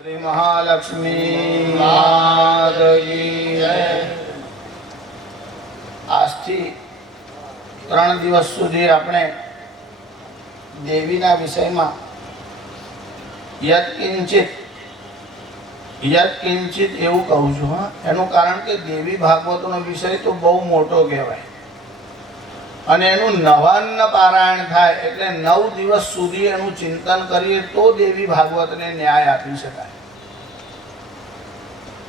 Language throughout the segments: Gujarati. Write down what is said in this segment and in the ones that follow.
श्री महालक्ष्मी मातकी जय। આજથી 3 દિવસ સુધી આપણે દેવીના વિષયમાં યત્કિંચિત એવું કહું છું। એનું કારણ કે દેવી ભાગવતનો વિષય તો બહુ મોટો કહેવાય અને એનું નવાન્ન પારાયણ થાય એટલે 9 દિવસ સુધી એનું ચિંતન કરીએ તો દેવી ભાગવતને ન્યાય આપી શકાય।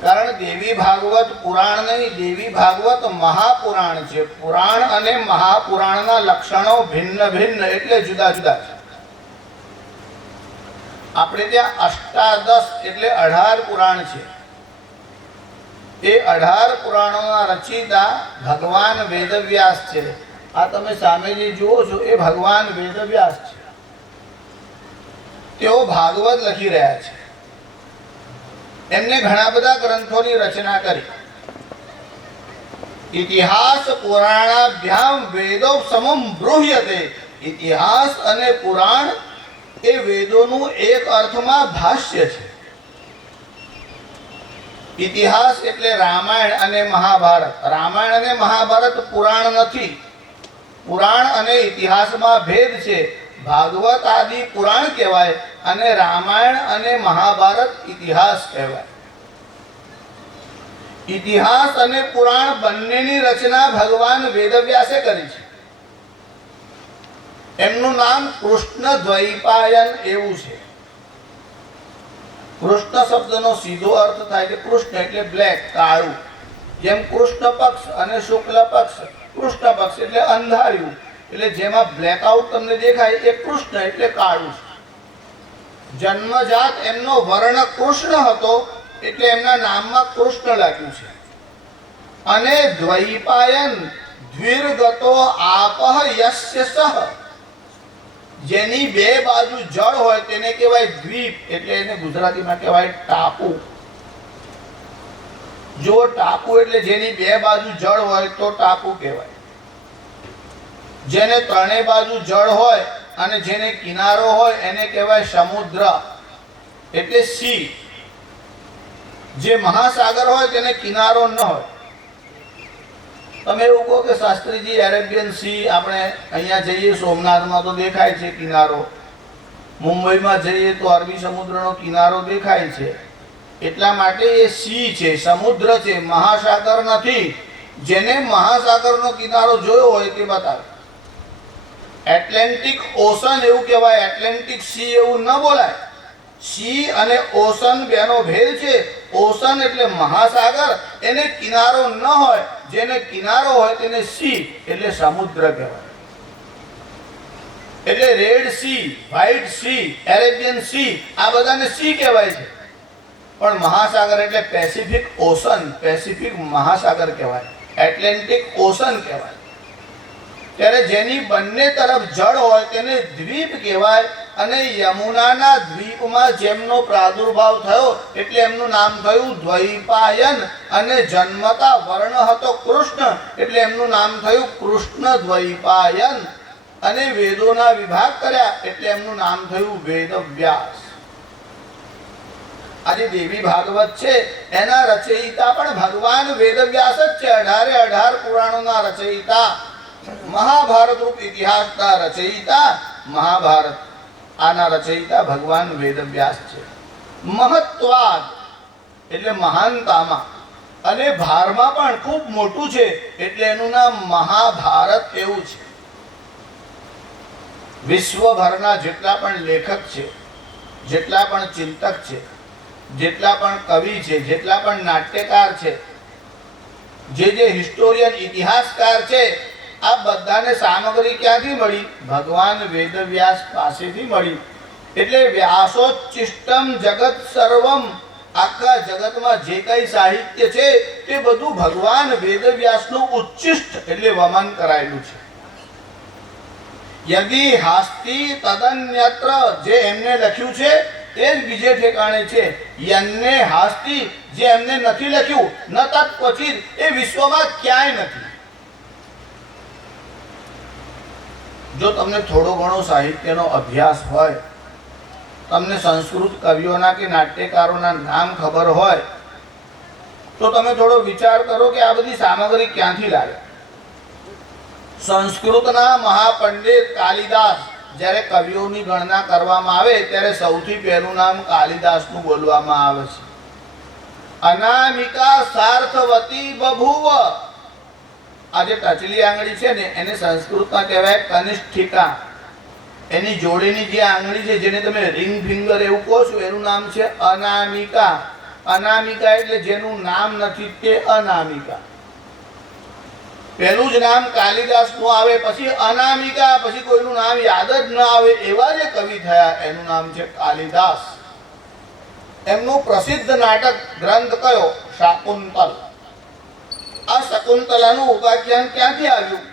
कारण देवी भागवत पुराण नहीं, देवी भागवत महापुराण छे। पुराण अने महापुराणना लक्षणों भिन्न भिन्न एटले जुदा जुदा छे। आपणे त्यां अष्टादश एटले 18 पुराण छे। ए 18 पुराणोना रचयिता भगवान वेदव्यास छे। आ तमे सामे जे जुओ छो ए भगवान वेदव्यास छे। तेओ भागवत लखी रह्या छे। एमने घणा बधा ग्रंथोनी रचना करी। इतिहास पुराणाभ्याम वेदो समम ब्रूह्यते। इतिहास अने पुराण ए वेदोनु एक अर्थमां भाष्य छे। इतिहास एटले रामायण अने महाभारत। रामायण अने महाभारत पुराण नथी। पुराण अने इतिहासमां भेद छे। भागवत आदि पुराण कहेवाय अने रामायण अने महाभारत इतिहास कहेवाय। इतिहास अने पुराण बंनेनी रचना भगवान वेदव्यासे करी छे। एमनुं नाम कृष्ण द्वैपायन एवुं छे। कृष्ण शब्दनो सीधो अर्थ थाय के कृष्ण एटले ब्लेक, काळुं। जेम कृष्ण पक्ष अने शुक्ल पक्ष। कृष्ण पक्ष एटले अंधारियुं, એટલે જેમાં બ્લેકઆઉટ તમને દેખાય એ કૃષ્ણ એટલે કાળું છે। જન્મજાત એમનો વર્ણ કૃષ્ણ હતો એટલે એમના નામમાં કૃષ્ણ લાગ્યું છે। અને દ્વૈપાયન દ્વિર્ગતો આપહ યસ્ય સહ, જેની બે બાજુ જળ હોય તેને કહેવાય દ્વીપ, એટલે એને ગુજરાતીમાં કહેવાય ટાપુ। જો ટાપુ એટલે જેની બે બાજુ જળ હોય તો ટાપુ કહેવાય। जेने त्रणेय बाजू जल होय अने जेने किनारो होय एने कहेवाय समुद्र एटले सी। जे महासागर होय तेने किनारो न होय। तमे एवुं कहो के शास्त्रीजी अरेबियन सी आपणे अहींया जईए सोमनाथमां तो देखाय छे किनारो, मुंबईमां जईए तो अरबी समुद्रनो किनारो देखाय छे। એટલા માટે એ सी छे, समुद्र छे, महासागर नथी। जेने महासागरनो किनारो जोयो होय ते बतावे। एटलांटिक ओशन एवं कहेवाय, एटलांटिक सी एवं न बोलाय। सी अने ओशन बेनो भेद छे। ओशन एटले महासागर, एने किनारो न होय, जेने किनारो होय तेने सी एटले समुद्र कहेवाय। एटले रेड सी, व्हाइट सी, अरेबियन सी आ बधाने सी कहेवाय छे। पण महासागर एटले पेसिफिक ओशन, पेसिफिक महासागर कहेवाय, एटलांटिक ओशन कहेवाय। त्यारे जेनी बन्ने तरफ जड़ होय तेने द्वीप कहेवाय। अने यमुनाना द्वीपमां जेमनो प्रादुर्भाव थयो एटले एमनुं नाम थयुं द्वैपायन। अने जन्मता वर्ण हतो कृष्ण एटले एमनुं नाम थयुं कृष्ण द्वैपायन। अने वेदोना विभाग कर्या एटले एमनुं नाम थयुं वेदव्यास। આજે દેવી ભાગવત છે એના રચયિતા પણ ભગવાન વેદવ્યાસ જ છે। 18 પુરાણોના રચયિતા, महाभारत रूप इतिहास का रचयिता महाभारत आना रचयिता भगवान वेदव्यास छे। महत्वाद एटले महानतामा अने भारमा पण खूब मोटुं छे एटले एनुं नाम महाभारत एवुं छे। विश्वभरना जेटला पण लेखक छे, जेटला पण चिंतक छे, जेटला पण कवि छे, जेटला पण नाट्यकार छे, जे हिस्टोरियन इतिहासकार छे, आ बधाने सामग्री क्यांथी मळी? भगवान वेदव्यास पासेथी मळी। एटले व्यासोच्चिष्टम जगत सर्वम, आखा जगतमां जे काई साहित्य छे ते बधुं भगवान वेदव्यासनुं उच्चिष्ट एटले वमन करायेलुं छे। यदि हास्ति तदन्यत्र, जे एमने लख्युं छे ते ज बीजे ठेकाणे छे। यन्ने हास्ति, जे एमने नथी लख्युं न तत् क्वचित्, ए विश्वमां क्यांय नथी। जो तमने थोड़ो घणो साहित्यनो अभ्यास होय તમને સંસ્કૃત કવિઓના કે નાટ્યકારોના નામ ખબર હોય તો તમે થોડો વિચાર કરો કે આ બધી સામગ્રી ક્યાંથી લાવે. સંસ્કૃતના મહાપંડિત કાલિદાસ જ્યારે કવિઓની ગણના કરવામાં આવે ત્યારે સૌથી પહેલું નામ કાલિદાસનું બોલવામાં આવે છે. અનામિકા સાર્થવતી બભુવ. આ જે ટચલી આંગળી છે ને એને સંસ્કૃતમાં કહેવાય કનિષ્ઠિકા. એની જોડેની જે આંગળી છે જેને તમે રિંગ ફિંગર એવું કહો છો એનું નામ છે અનામિકા. અનામિકા એટલે જેનું નામ નથી તે અનામિકા. પહેલું જ નામ કાલિદાસ નું આવે, પછી અનામિકા, પછી કોઈનું નામ યાદ જ ન આવે એવા જે કવિ થયા એનું નામ છે કાલિદાસ. એમનું પ્રસિદ્ધ નાટક ગ્રંથ કયો? શાકુંતલ. આ શકુંતલાનું ઉપાખ્યાન ક્યાંથી આવ્યું?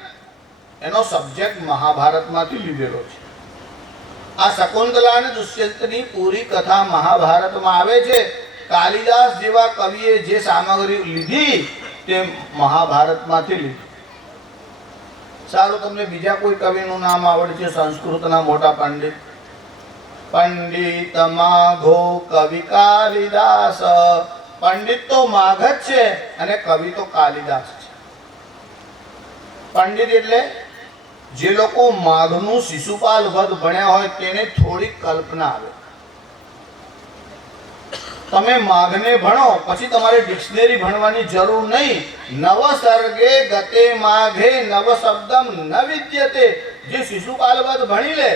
એનો સબ્જેક્ટ મહાભારતમાંથી લીધેલો છે. આ શકુંતલા અને દુષ્યંતની પૂરી કથા મહાભારતમાં આવે છે. કાલિદાસ જેવા કવિએ જે સામગ્રી લીધી તે મહાભારતમાંથી લીધી. સારું, તમને બીજા કોઈ કવિનું નામ આવડે છે સંસ્કૃતના મોટા પંડિત? પંડિત માઘો કવિ કાલિદાસ. પંડિત તો માઘ જ છે અને કવિ તો કાલિદાસ છે. પંડિત એટલે જે લોકો માઘનું શિશુપાલ વધ ભણ્યા હોય તેને થોડી કલ્પના આવે. તમે માઘને ભણો પછી તમારે ડિક્શનરી ભણવાની જરૂર નહીં. નવ સર્ગે ગતે માઘે નવ શબ્દમ ન વિદ્યતે. જે શિશુપાલ વધ ભણી લે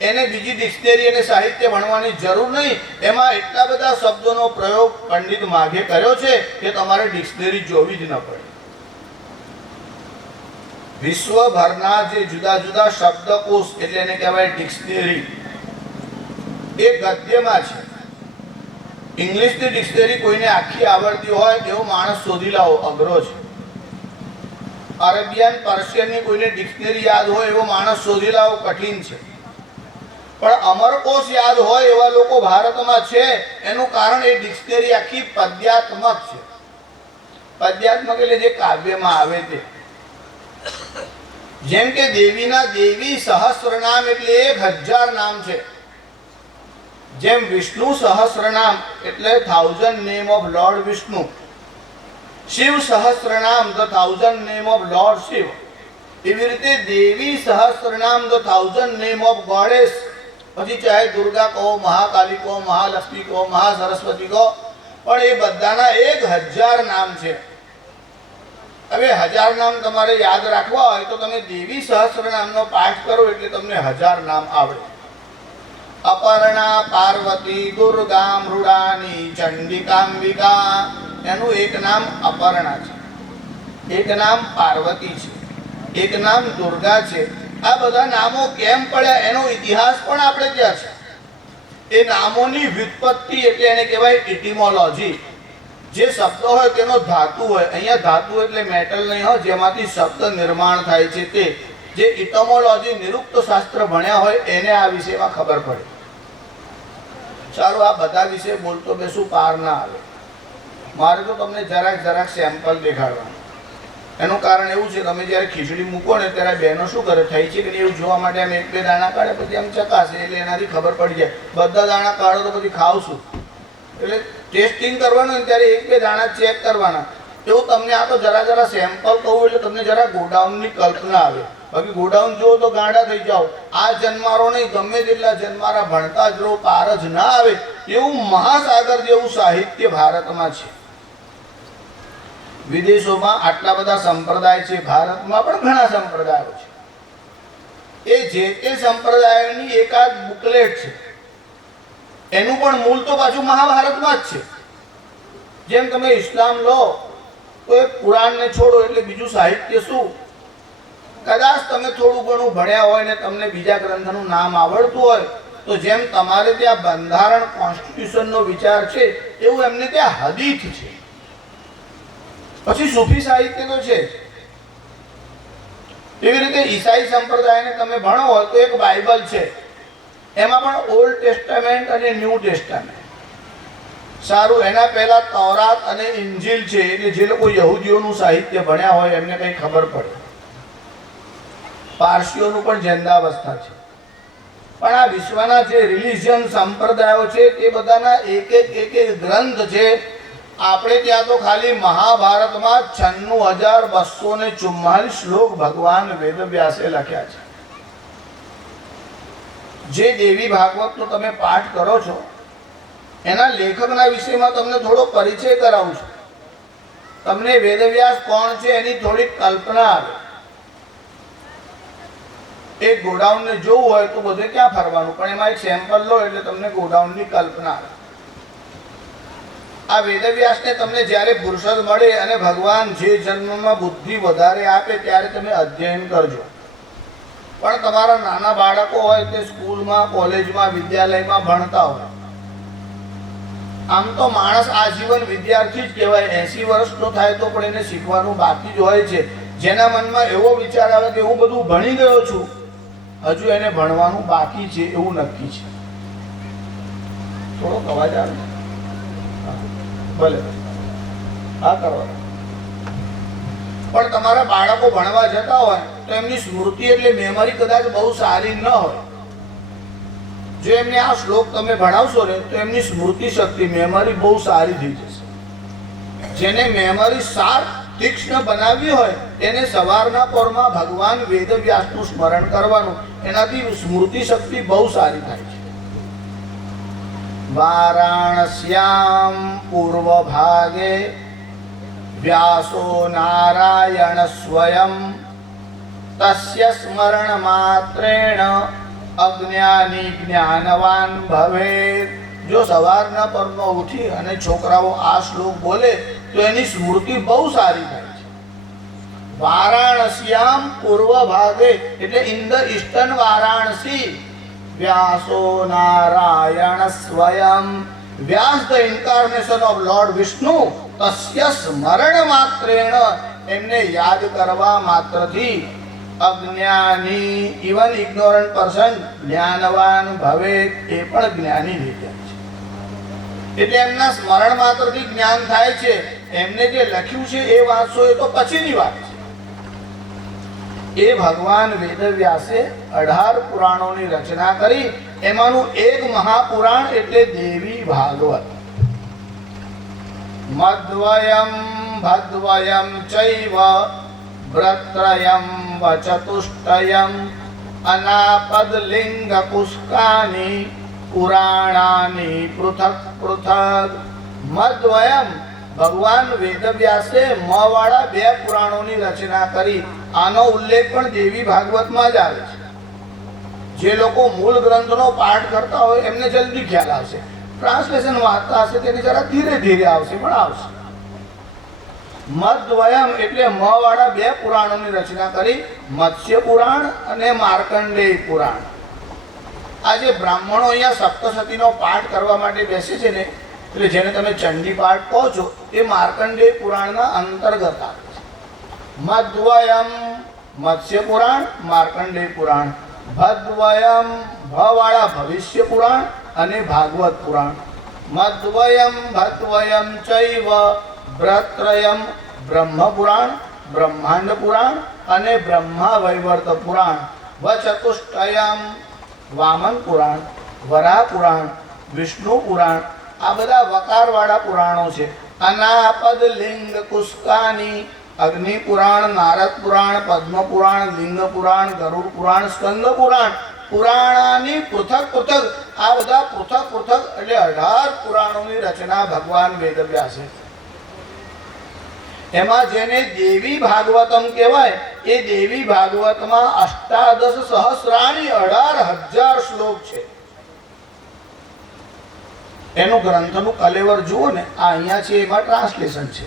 એને બીજી ડિક્શનરી અને સાહિત્ય ભણવાની જરૂર નહીં. એમાં એટલા બધા શબ્દોનો પ્રયોગ પંડિત માઘે કર્યો છે કે તમારે ડિક્શનરી જોવી જ ન પડે. વિશ્વભરના જે જુદા જુદા શબ્દકોશ એટલે એને કહેવાય ડિક્શનરી, એ ગદ્યમાં છે. ઇંગ્લિશની ડિક્શનરી કોઈને આખી આવડતી હોય એવો માણસ શોધી લાવો, અઘરો છે. અરેબિયન પર્શિયનની કોઈને ડિક્શનરી યાદ હોય એવો માણસ શોધી લાવો, કઠિન છે. પણ અમરકોશ યાદ હોય એવા લોકો ભારતમાં છે. એનું કારણ એ ડિક્શનરી આખી પદ્યાત્મક છે. પદ્યાત્મક એટલે જે કાવ્યમાં આવે તે. જેમ કે દેવીના દેવી સહસ્રનામ એટલે 1000 નામ છે. જેમ વિષ્ણુ સહસ્રનામ એટલે 1000 name of lord Vishnu. Shiva Sahasranama the 1000 name of lord Shiva. એવી રીતે Devi Sahasranama the 1000 name of goddess. પછી ચાહે દુર્ગા કહો, મહાકાલી કહો, મહાલક્ષ્મી કહો, મહાસરસ્વતી કહો, પણ એ બધાના 1000 નામ છે. હવે 1000 નામ તમારે યાદ રાખવા હોય તો તમે દેવી સહસ્રનામનો પાઠ કરો એટલે તમને 1000 નામ આવડે. અપર્ણા, પાર્વતી, દુર્ગા, મૃડાની, ચંડિકાંબિકા. એનું એક નામ અપર્ણા છે, એક નામ પાર્વતી છે, એક નામ દુર્ગા છે. આ બધા નામો કેમ પડ્યા એનો ઇતિહાસ પણ આપણે ત્યાં છે. એ નામોની વ્યુત્પત્તિ એટલે એને કહેવાય ઇટિમોલોજી. જે શબ્દ હોય તેનો ધાતુ હોય. અહીંયા ધાતુ એટલે મેટલ નહીં હોય, જેમાંથી શબ્દ નિર્માણ થાય છે તે. જે ઇટમોલોજી નિરુક્ત શાસ્ત્ર ભણ્યા હોય એને આ વિષયમાં ખબર પડે. સારું, આ બધા વિશે બોલતો બેસું પાર ના આવે. મારે તો તમને જરાક સેમ્પલ દેખાડવાનું. એનું કારણ એવું છે, તમે જ્યારે ખીચડી મૂકો ને ત્યારે બહેનો શું કરે, થઈ છે કે એવું જોવા માટે આમ 1-2 દાણા કાઢે, પછી આમ ચકાશે એટલે એનાથી ખબર પડી જાય. બધા દાણા કાઢો તો પછી ખાવશું. એટલે ટેસ્ટિંગ કરવાનું ને ત્યારે 1-2 દાણા ચેક કરવાના. એવું તમને આ તો જરા સેમ્પલ કહું એટલે તમને જરા ગોડાઉનની કલ્પના આવે. બાકી ગોડાઉન જુઓ તો ગાંડા થઈ જાઓ. આ જન્મારો નહીં, ગમે તેટલા જન્મારા ભણતા જ રહો, પાર જ ના આવે એવું મહાસાગર જેવું સાહિત્ય ભારતમાં છે. વિદેશોમાં આટલા બધા સંપ્રદાય છે, ભારતમાં પણ ઘણા સંપ્રદાયો છે. એ જે તે સંપ્રદાયોની એકાદ બુકલેટ છે. એનું પણ મૂળ તો પાછું મહાભારતમાં જ છે. જેમ તમે ઇસ્લામ લો તો એ કુરાનને છોડો એટલે બીજું સાહિત્ય શું? કદાચ તમે થોડું ઘણું ભણ્યા હોય ને તમને બીજા ગ્રંથનું નામ આવડતું હોય તો જેમ તમારે ત્યાં બંધારણ કોન્સ્ટિટ્યુશનનો વિચાર છે એવું એમને ત્યાં હદીથ છે. પછી સૂફી સાહિત્ય તો છે. એવી રીતે ઈસાઈ સંપ્રદાયને તમે ભણો હોય તો એક બાઇબલ છે. એમાં પણ ઓલ્ડ ટેસ્ટામેન્ટ અને ન્યૂ ટેસ્ટામેન્ટ. સારું, એના પહેલા તૌરાત અને ઇન્જીલ છે. એટલે જે લોકો યહૂદીઓનું સાહિત્ય ભણ્યા હોય એમને કંઈ ખબર પડે. પારસીઓનું પણ જંદાવસ્થા છે. પણ આ વિશ્વના જે રિલિજન સંપ્રદાયો છે તે બધાના એક એક ગ્રંથ છે. આપણે ત્યાં તો ખાલી મહાભારતમાં 96,244 શ્લોક ભગવાન વેદવ્યાસે લખ્યા છે. જે દેવી ભાગવતનો તમે પાઠ કરો છો એના લેખકના વિષયમાં તમને થોડો પરિચય કરાવું છું. તમને વેદવ્યાસ કોણ છે એની થોડી કલ્પના આવે. એક ગોડાઉનને જોવું હોય તો બધે ક્યાં ફરવાનું, પણ એમાં એક સેમ્પલ લો એટલે તમને ગોડાઉનની કલ્પના આવે. આ વેદવ્યાસને તમને જ્યારે ફુરસદ મળે અને ભગવાન જે જન્મમાં બુદ્ધિ વધારે આપે ત્યારે તમે અધ્યયન કરજો. પણ તમારા નાના બાળકો હોય તે સ્કૂલમાં, કોલેજમાં, વિદ્યાલયમાં ભણતા હોય. આમ તો માણસ આજીવન વિદ્યાર્થી જ કહેવાય. 80 વર્ષનો થાય તો પણ એને શીખવાનું બાકી જ હોય છે. જેના મનમાં એવો વિચાર આવે કે હું બધું ભણી ગયો છું, હજુ એને ભણવાનું બાકી છે એવું નક્કી છે. થોડોક અવાજ આવે ભલે હા કરવા. પણ તમારા બાળકો ભણવા જતા હોય તો એમની સ્મૃતિ એટલે મેમરી કદાચ બહુ સારી ન હોય. જો એમને આ શ્લોક તમે ભણાવશો ને તો એમની સ્મૃતિ શક્તિ, મેમરી બહુ સારી થઈ જશે. જેને મેમરી શાર્પ, તીક્ષ્ણ બનાવવી હોય તેને સવારના પોરમાં ભગવાન વેદવ્યાસનું સ્મરણ કરવાનું. એનાથી સ્મૃતિ શક્તિ બહુ સારી થાય છે. વારાણસ્યામ પૂર્વ ભાગે વ્યાસો નારાયણ સ્વયં તસ્ય સ્મરણ માત્રેણ અજ્ઞાની જ્ઞાનવાન ભવેત. જો સવારના પરમાં ઉઠી અને છોકરાઓ આ શ્લોક બોલે તો એની સ્મૃતિ બહુ સારી થાય છે. વારાણસ્યામ પૂર્વ ભાગે એટલે ઇન ધ ઈસ્ટર્ન વારાણસી વ્યાસો નારાયણ સ્વયં. Vyasa the incarnation of lord Vishnu તસ્ય સ્મરણ માત્રેણ એમને યાદ કરવા માત્રથી અજ્ઞાની, ઇવન ઇગ્નોરન્ટ પર્સન, જ્ઞાનવાન ભવે એ પણ જ્ઞાની થઈ જાય છે. એટલે એમના સ્મરણ માત્રથી જ્ઞાન થાય છે. એમને જે લખ્યું છે એ વાંચશો એ તો પછીની વાત છે. એ ભગવાન વેદવ્યાસે 18 પુરાણોની રચના કરી. એમાંનું એક મહાપુરાણ એટલે દેવી ભાગવત. મદ્વયમ ભદ્વયમ ચૈવ વ્રત્રયમ વચતુષ્ટયમ અનાપદ લિંગ પુષ્કાની પુરાણાની પૃથક પૃથક. મદ્વયમ ભગવાન વેદવ્યાસે મ વાળા 2 પુરાણોની રચના કરી. આનો ઉલ્લેખ પણ દેવી ભાગવતમાં જ આવે છે. જે લોકો મૂળ ગ્રંથનો પાઠ કરતા હોય એમને જલ્દી ખ્યાલ આવશે. ટ્રાન્સલેશન વાંચતા હશે તેની જરા ધીરે ધીરે આવશે, પણ આવશે. મદ્વયમ એટલે મ વાળા 2 પુરાણોની રચના કરી. મત્સ્ય પુરાણ અને માર્કંડેય પુરાણ. આજે બ્રાહ્મણો અહીંયા સપ્તસતીનો પાઠ કરવા માટે બેસે છે ને, એટલે જેને તમે ચંડી પાઠ કહો છો એ માર્કંડેય પુરાણના અંતર્ગત આવે છે. મદ્વયમ મત્સ્ય પુરાણ, માર્કંડેય પુરાણ. ભદ્વયમ ભ વાળા ભવિષ્ય પુરાણ અને ભાગવત પુરાણ. મદ્વયમ ભદ્વયમ ચૈવ વ્રત્રયમ બ્રહ્મ પુરાણ, બ્રહ્માંડ પુરાણ અને બ્રહ્મા વૈવર્ત પુરાણ. વચતુષ્ટયમ વામન પુરાણ, વરાહ પુરાણ, વિષ્ણુ પુરાણ. આ બધા વકારવાળા પુરાણો છે. અનાપદ લિંગ કુસ્કાની અગ્નિ પુરાણ, નારદ પુરાણ, પદ્મ પુરાણ, લિંગ પુરાણ, ગરુડ પુરાણ, સ્કંદ પુરાણ. પુરાણાની પૃથક પૃથક. આ બધા પૃથક પૃથક એટલે 18 પુરાણોની રચના ભગવાન વેદવ્યાસે. એમાં જેને દેવી ભાગવતમ કહેવાય એ દેવી ભાગવતમાં 18 સહસ્રાણી 18,000 શ્લોક છે. એનું ગ્રંથનું કલેવર જુઓ ને, આ અહીંયા છે એમાં ટ્રાન્સલેશન છે.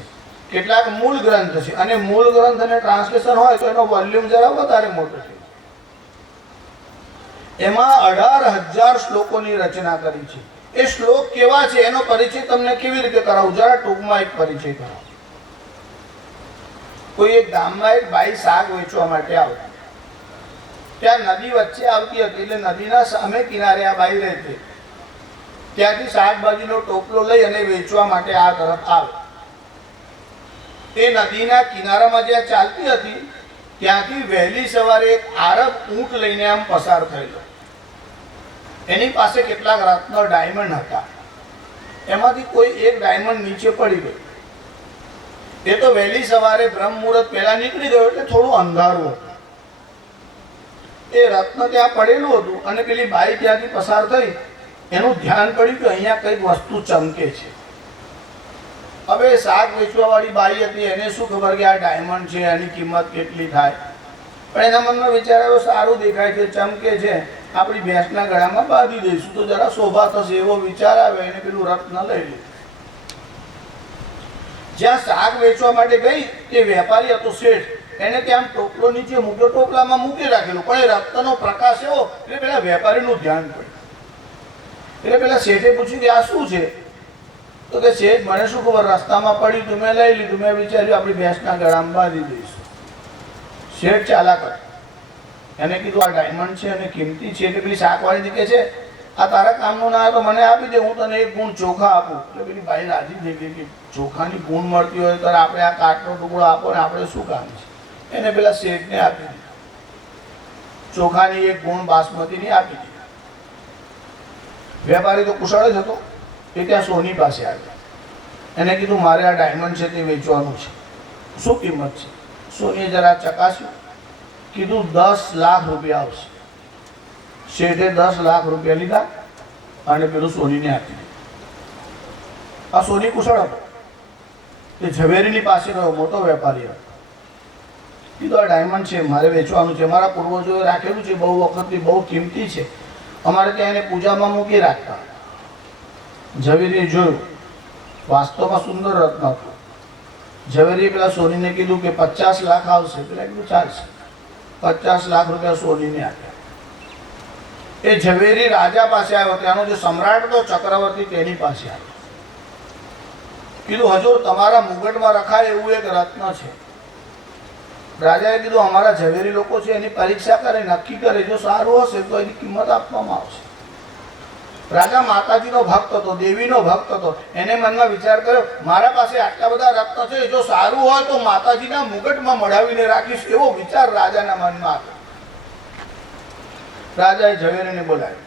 કેટલાક મૂળ ગ્રંથ છે અને મૂળ ગ્રંથ અને ટ્રાન્સલેશન હોય તો એનો વોલ્યુમ જરા વધારે મોટો છે. એમાં 18,000 શ્લોકોની રચના કરી છે. એ શ્લોક કેવા છે એનો પરિચય તમને કેવી રીતે કરાવું, જરા ટૂંકમાં એક પરિચય કરાવું. કોઈ એક ગામમાં એક બાઈ શાક વેચવા માટે આવતી. ત્યાં નદી વચ્ચે આવતી હતી એટલે નદીના સામે કિનારે આ બાઈ રહેતી. ત્યાંથી શાકભાજીનો ટોપલો લઈ અને વેચવા માટે આ તરફ આવે. એ નદીના કિનારામાં જ્યાં ચાલતી હતી ત્યાંથી વહેલી સવારે એક આરબ ઊંટ લઈને આમ પસાર થયેલો. એની પાસે કેટલાક રત્ન ડાયમંડ હતા. એમાંથી કોઈ એક ડાયમંડ નીચે પડી ગયું. એ તો વહેલી સવારે બ્રહ્મ મુહૂર્ત પહેલા નીકળી ગયો એટલે થોડું અંધારું હતું. એ રત્ન ત્યાં પડેલું હતું અને પેલી બાઈ ત્યાંથી પસાર થઈ. એનું ધ્યાન પડ્યું કે અહીંયા કંઈક વસ્તુ ચમકે છે. હવે શાક વેચવાવાળી બાઈ હતી, એને શું ખબર કે આ ડાયમંડ છે, એની કિંમત કેટલી થાય. પણ એના મનમાં વિચાર આવ્યો, સારું દેખાય છે, ચમકે છે, આપણી ભેંસના ગળામાં બાંધી દઈશું તો જરા શોભા થશે. એવો વિચાર આવે, એને પેલું રત્ન લઈ લીધું. જ્યાં શાક વેચવા માટે ગઈ તે વેપારી હતો શેઠ, એને ત્યાં ટોપલો નીચે મૂક્યો, ટોપલામાં મૂકી રાખેલું. પણ એ રત્નનો પ્રકાશ એવો એટલે પેલા વેપારીનું ધ્યાન પડ્યું. એટલે પેલા શેઠે પૂછ્યું કે આ શું છે? તો કે શેઠ, મને શું ખબર, રસ્તામાં પડ્યું તું, મેં લઈ લીધું. મેં વિચાર્યું આપણી ભેંસના ગળામાં બાંધી દઈશું. શેઠ ચાલાક હતો. એને કીધું આ ડાયમંડ છે અને કિંમતી છે. એટલે પેલી શાકવાળી કે છે આ તારા કામનું ના હોય તો મને આપી દે, હું તને એક ગુણ ચોખા આપું. એટલે પેલી બાઈ રાજી થઈ ગઈ કે ચોખાની ગુણ મળતી હોય તો આપણે આ કાચનો ટુકડો આપો ને આપણે શું કામ છે. એને પેલા શેઠને આપી દીધું. ચોખાની એક ગુણ બાસમતીની આપી દીધી. વેપારી તો કુશળ જ હતો. એ ત્યાં સોની પાસે આવ્યો. એને કીધું મારે આ ડાયમંડ છે તે વેચવાનું છે, શું કિંમત છે? સોનીએ જરા ચકાસ્યું, કીધું 10 લાખ રૂપિયા આવશે. શેઠે 10 લાખ રૂપિયા લીધા અને પેલું સોનીને આપી દીધું. આ સોની કુશળ હતો. એ ઝવેરીની પાસે ગયો, મોટો વેપારી હતો. કીધું આ ડાયમંડ છે, મારે વેચવાનું છે, મારા પૂર્વજોએ રાખેલું છે, બહુ વખતથી, બહુ કિંમતી છે, અમારે ત્યાં એને પૂજામાં મૂકી રાખતા. ઝવેરીએ જોયું, વાસ્તવમાં સુંદર રત્ન હતું. ઝવેરીએ પેલા સોનીને કીધું કે 50 લાખ આવશે. પેલા કીધું ચાલશે. 50 લાખ રૂપિયા સોનીને આપ્યા. એ ઝવેરી રાજા પાસે આવ્યો, ત્યાંનો જે સમ્રાટ હતો ચક્રવર્તી, તેની પાસે આવ્યો. કીધું હજુર, તમારા મુગટમાં રખાય એવું એક રત્ન છે. રાજાએ કીધું અમારા ઝવેરી લોકો છે, એની પરીક્ષા કરે, નક્કી કરે, જો સારું હશે તો એની કિંમત આપવામાં આવશે. રાજા માતાજીનો ભક્ત હતો, દેવીનો ભક્ત હતો. એને મનમાં વિચાર કર્યો, મારા પાસે આટલા બધા રત્ન છે, જો સારું હોય તો માતાજીના મુગટમાં મઢાવીને રાખીશ. એવો વિચાર રાજાના મનમાં આવ્યો. રાજાએ ઝવેરીને બોલાવ્યો,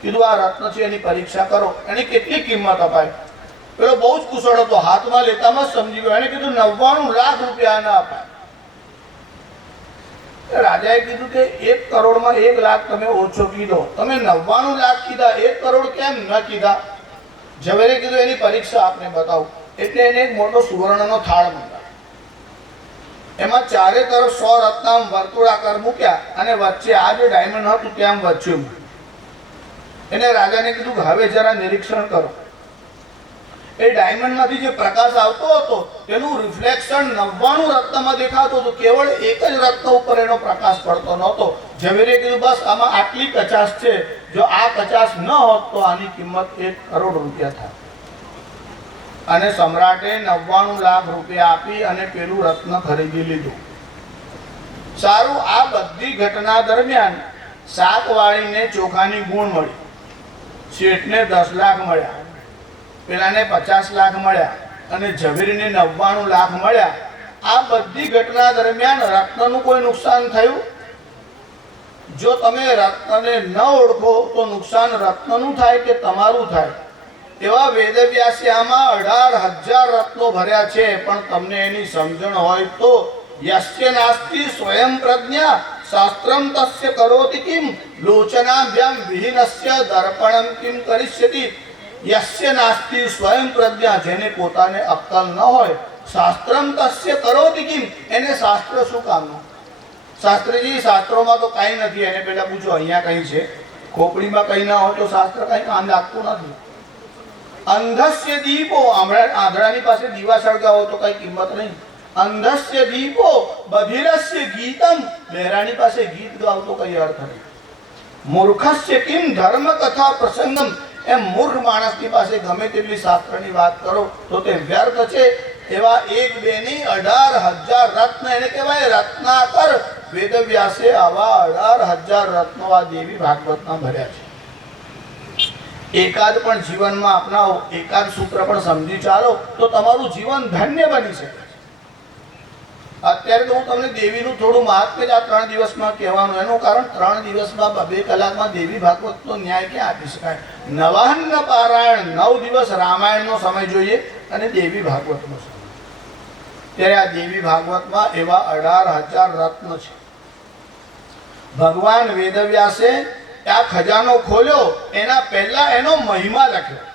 કીધું આ રત્ન છે, એની પરીક્ષા કરો, એની કેટલી કિંમત અપાય? પેલો બહુ જ કુશળ હતો, હાથમાં લેતામાં સમજી ગયો. એને કીધું 99 લાખ રૂપિયા ના અપાય. રાજાએ કીધું કે 1 કરોડમાં 1 લાખ તમે ઓછો કીધો, તમે 99 લાખ કીધા, 1 કરોડ કેમ ન કીધા? ઝવેરે કીધું એની પરીક્ષા આપને બતાવું. એટલે એને એક મોટો સુવર્ણનો થાળ મંગાવ્યો. એમાં ચારે તરફ 100 રત્ન વર્તુળાકાર મૂક્યા અને વચ્ચે આ જે ડાયમંડ હતું ત્યાં વચ્ચે મૂક્યું. એને રાજાને કીધું કે હવે જરા નિરીક્ષણ કરો. એ ડાયમંડમાંથી જે પ્રકાશ આવતો હતો તેનું રિફ્લેક્શન 99 રત્નમાં દેખાતું હતું. કેવળ એક જ રત્ન ઉપર એનો પ્રકાશ પડતો નહોતો. ઝવેરીએ કીધું બસ આમાં આટલી કચાશ છે, જો આ કચાશ ન હોત તો આની કિંમત 1 કરોડ રૂપિયા થાય. અને સમ્રાટે 99 લાખ રૂપિયા આપી અને પેલું રત્ન ખરીદી લીધું. સારું, આ બધી ઘટના દરમિયાન શાકવાળીને ચોખાની ગુણ મળી. શેઠને 10 લાખ મળ્યા, પેલાને 50 લાખ મળ્યા અને ઝવેરીને 99 લાખ મળ્યા. આ બધી ઘટના દરમિયાન રત્નનું કોઈ નુકસાન થયું? જો તમે રત્નને ન ઓળખો તો નુકસાન રત્નનું થાય કે તમારું થાય? એવા વેદવ્યાસે આમાં 18,000 રત્નો ભર્યા છે, પણ તમને એની સમજણ હોય તો યસ્ય નાસ્તિ સ્વયં પ્રજ્ઞા શાસ્ત્રમ તસ્ય કરોતિ કિમ લોચનાભ્યામ વિહીનસ્ય દર્પણમ કિમ કરિષ્યતિ. યસ્ય નાસ્તિ સ્વયં પ્રજ્ઞા, જેને પોતાને અક્કલ ન હોય, શાસ્ત્રમ તસ્ય કરોતિ કિમ, એને શાસ્ત્ર શું કામનું? શાસ્ત્રજી, શાસ્ત્રોમાં તો કાંઈ નથી. એને પેલા પૂછો અહીંયા કંઈ છે? ખોપડીમાં કંઈ ના હોય તો શાસ્ત્ર કંઈ કામ લાગતું નથી. અંધસ્ય દીપો, આંધળાની પાસે દીવા સળગાવો તો કઈ કિંમત નહીં. અંધસ્ય દીપો બધિરસ્ય ગીતમ, બહેરાની પાસે ગીત ગાવ તો કઈ અર્થ નહીં. મૂર્ખસ્ય કિમ ધર્મ કથા પ્રસંગમ, એમ મૂર્ખ માણસની પાસે ગમે તેટલી શાસ્ત્રની વાત કરો તો તે વ્યર્થ છે. એવા 1 2 નહીં 18,000 રત્ન, એને કહેવાય રત્નાકર. વેદવ્યાસે આવા 18,000 રત્નો આ દેવી ભાગવતના ભર્યા છે. એકાદ પણ જીવનમાં અપનાવો, એકાદ સૂત્ર પણ સમજી ચાલો તો તમારું જીવન ધન્ય બની શકે. અત્યારે તો હું તમને દેવીનું થોડું મહાત્મ્ય જ આ 3 દિવસમાં કહેવાનું, એનું કારણ 3 દિવસમાં 2 કલાકમાં દેવી ભાગવતનો ન્યાય ક્યાં આપી શકાય? નવાન્ન પારાયણ 9 દિવસ રામાયણનો સમય જોઈએ અને દેવી ભાગવતનો સમય. ત્યારે આ દેવી ભાગવતમાં એવા 18,000 રત્ન છે. ભગવાન વેદવ્યાસે આ ખજાનો ખોલ્યો એના પહેલા એનો મહિમા લખ્યો.